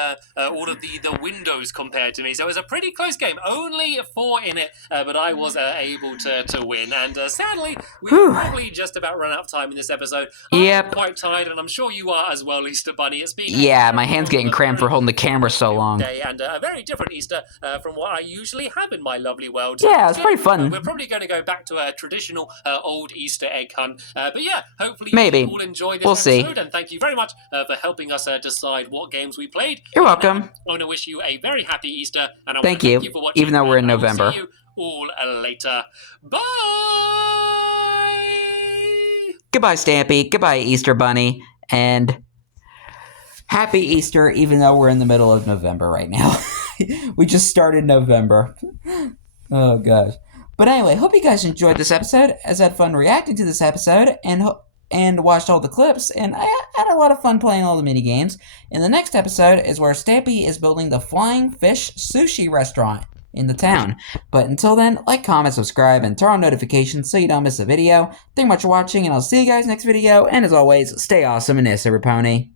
the windows compared to me. So it was a pretty close game. Only 4 in it, but I was able to win. And sadly, we've probably just about run out of time in this episode. Yep. I'm quite tired, and I'm sure you are as well, Easter Bunny. It's been my hand's getting cramped for holding the camera so long. Day and a very different Easter from what I usually have in my lovely world. Yeah, it's pretty fun. We're probably going to go back to a traditional old Easter egg hunt. But yeah, hopefully Maybe. you all enjoy this We'll episode. see. And thank you very much for helping us decide what games we played. You're welcome. I want to wish you a very happy Easter. And I Thank want to you, thank you for watching. even though we're in and I will November. See you all later. Bye! Goodbye, Stampy. Goodbye, Easter Bunny. And happy Easter, even though we're in the middle of November right now. We just started November. Oh, gosh. But anyway, hope you guys enjoyed this episode, as I had fun reacting to this episode, and watched all the clips, and I had a lot of fun playing all the mini games. And the next episode is where Stampy is building the Flying Fish Sushi restaurant in the town. But until then, like, comment, subscribe, and turn on notifications so you don't miss a video. Thank you much for watching, and I'll see you guys next video. And as always, stay awesome and Pony.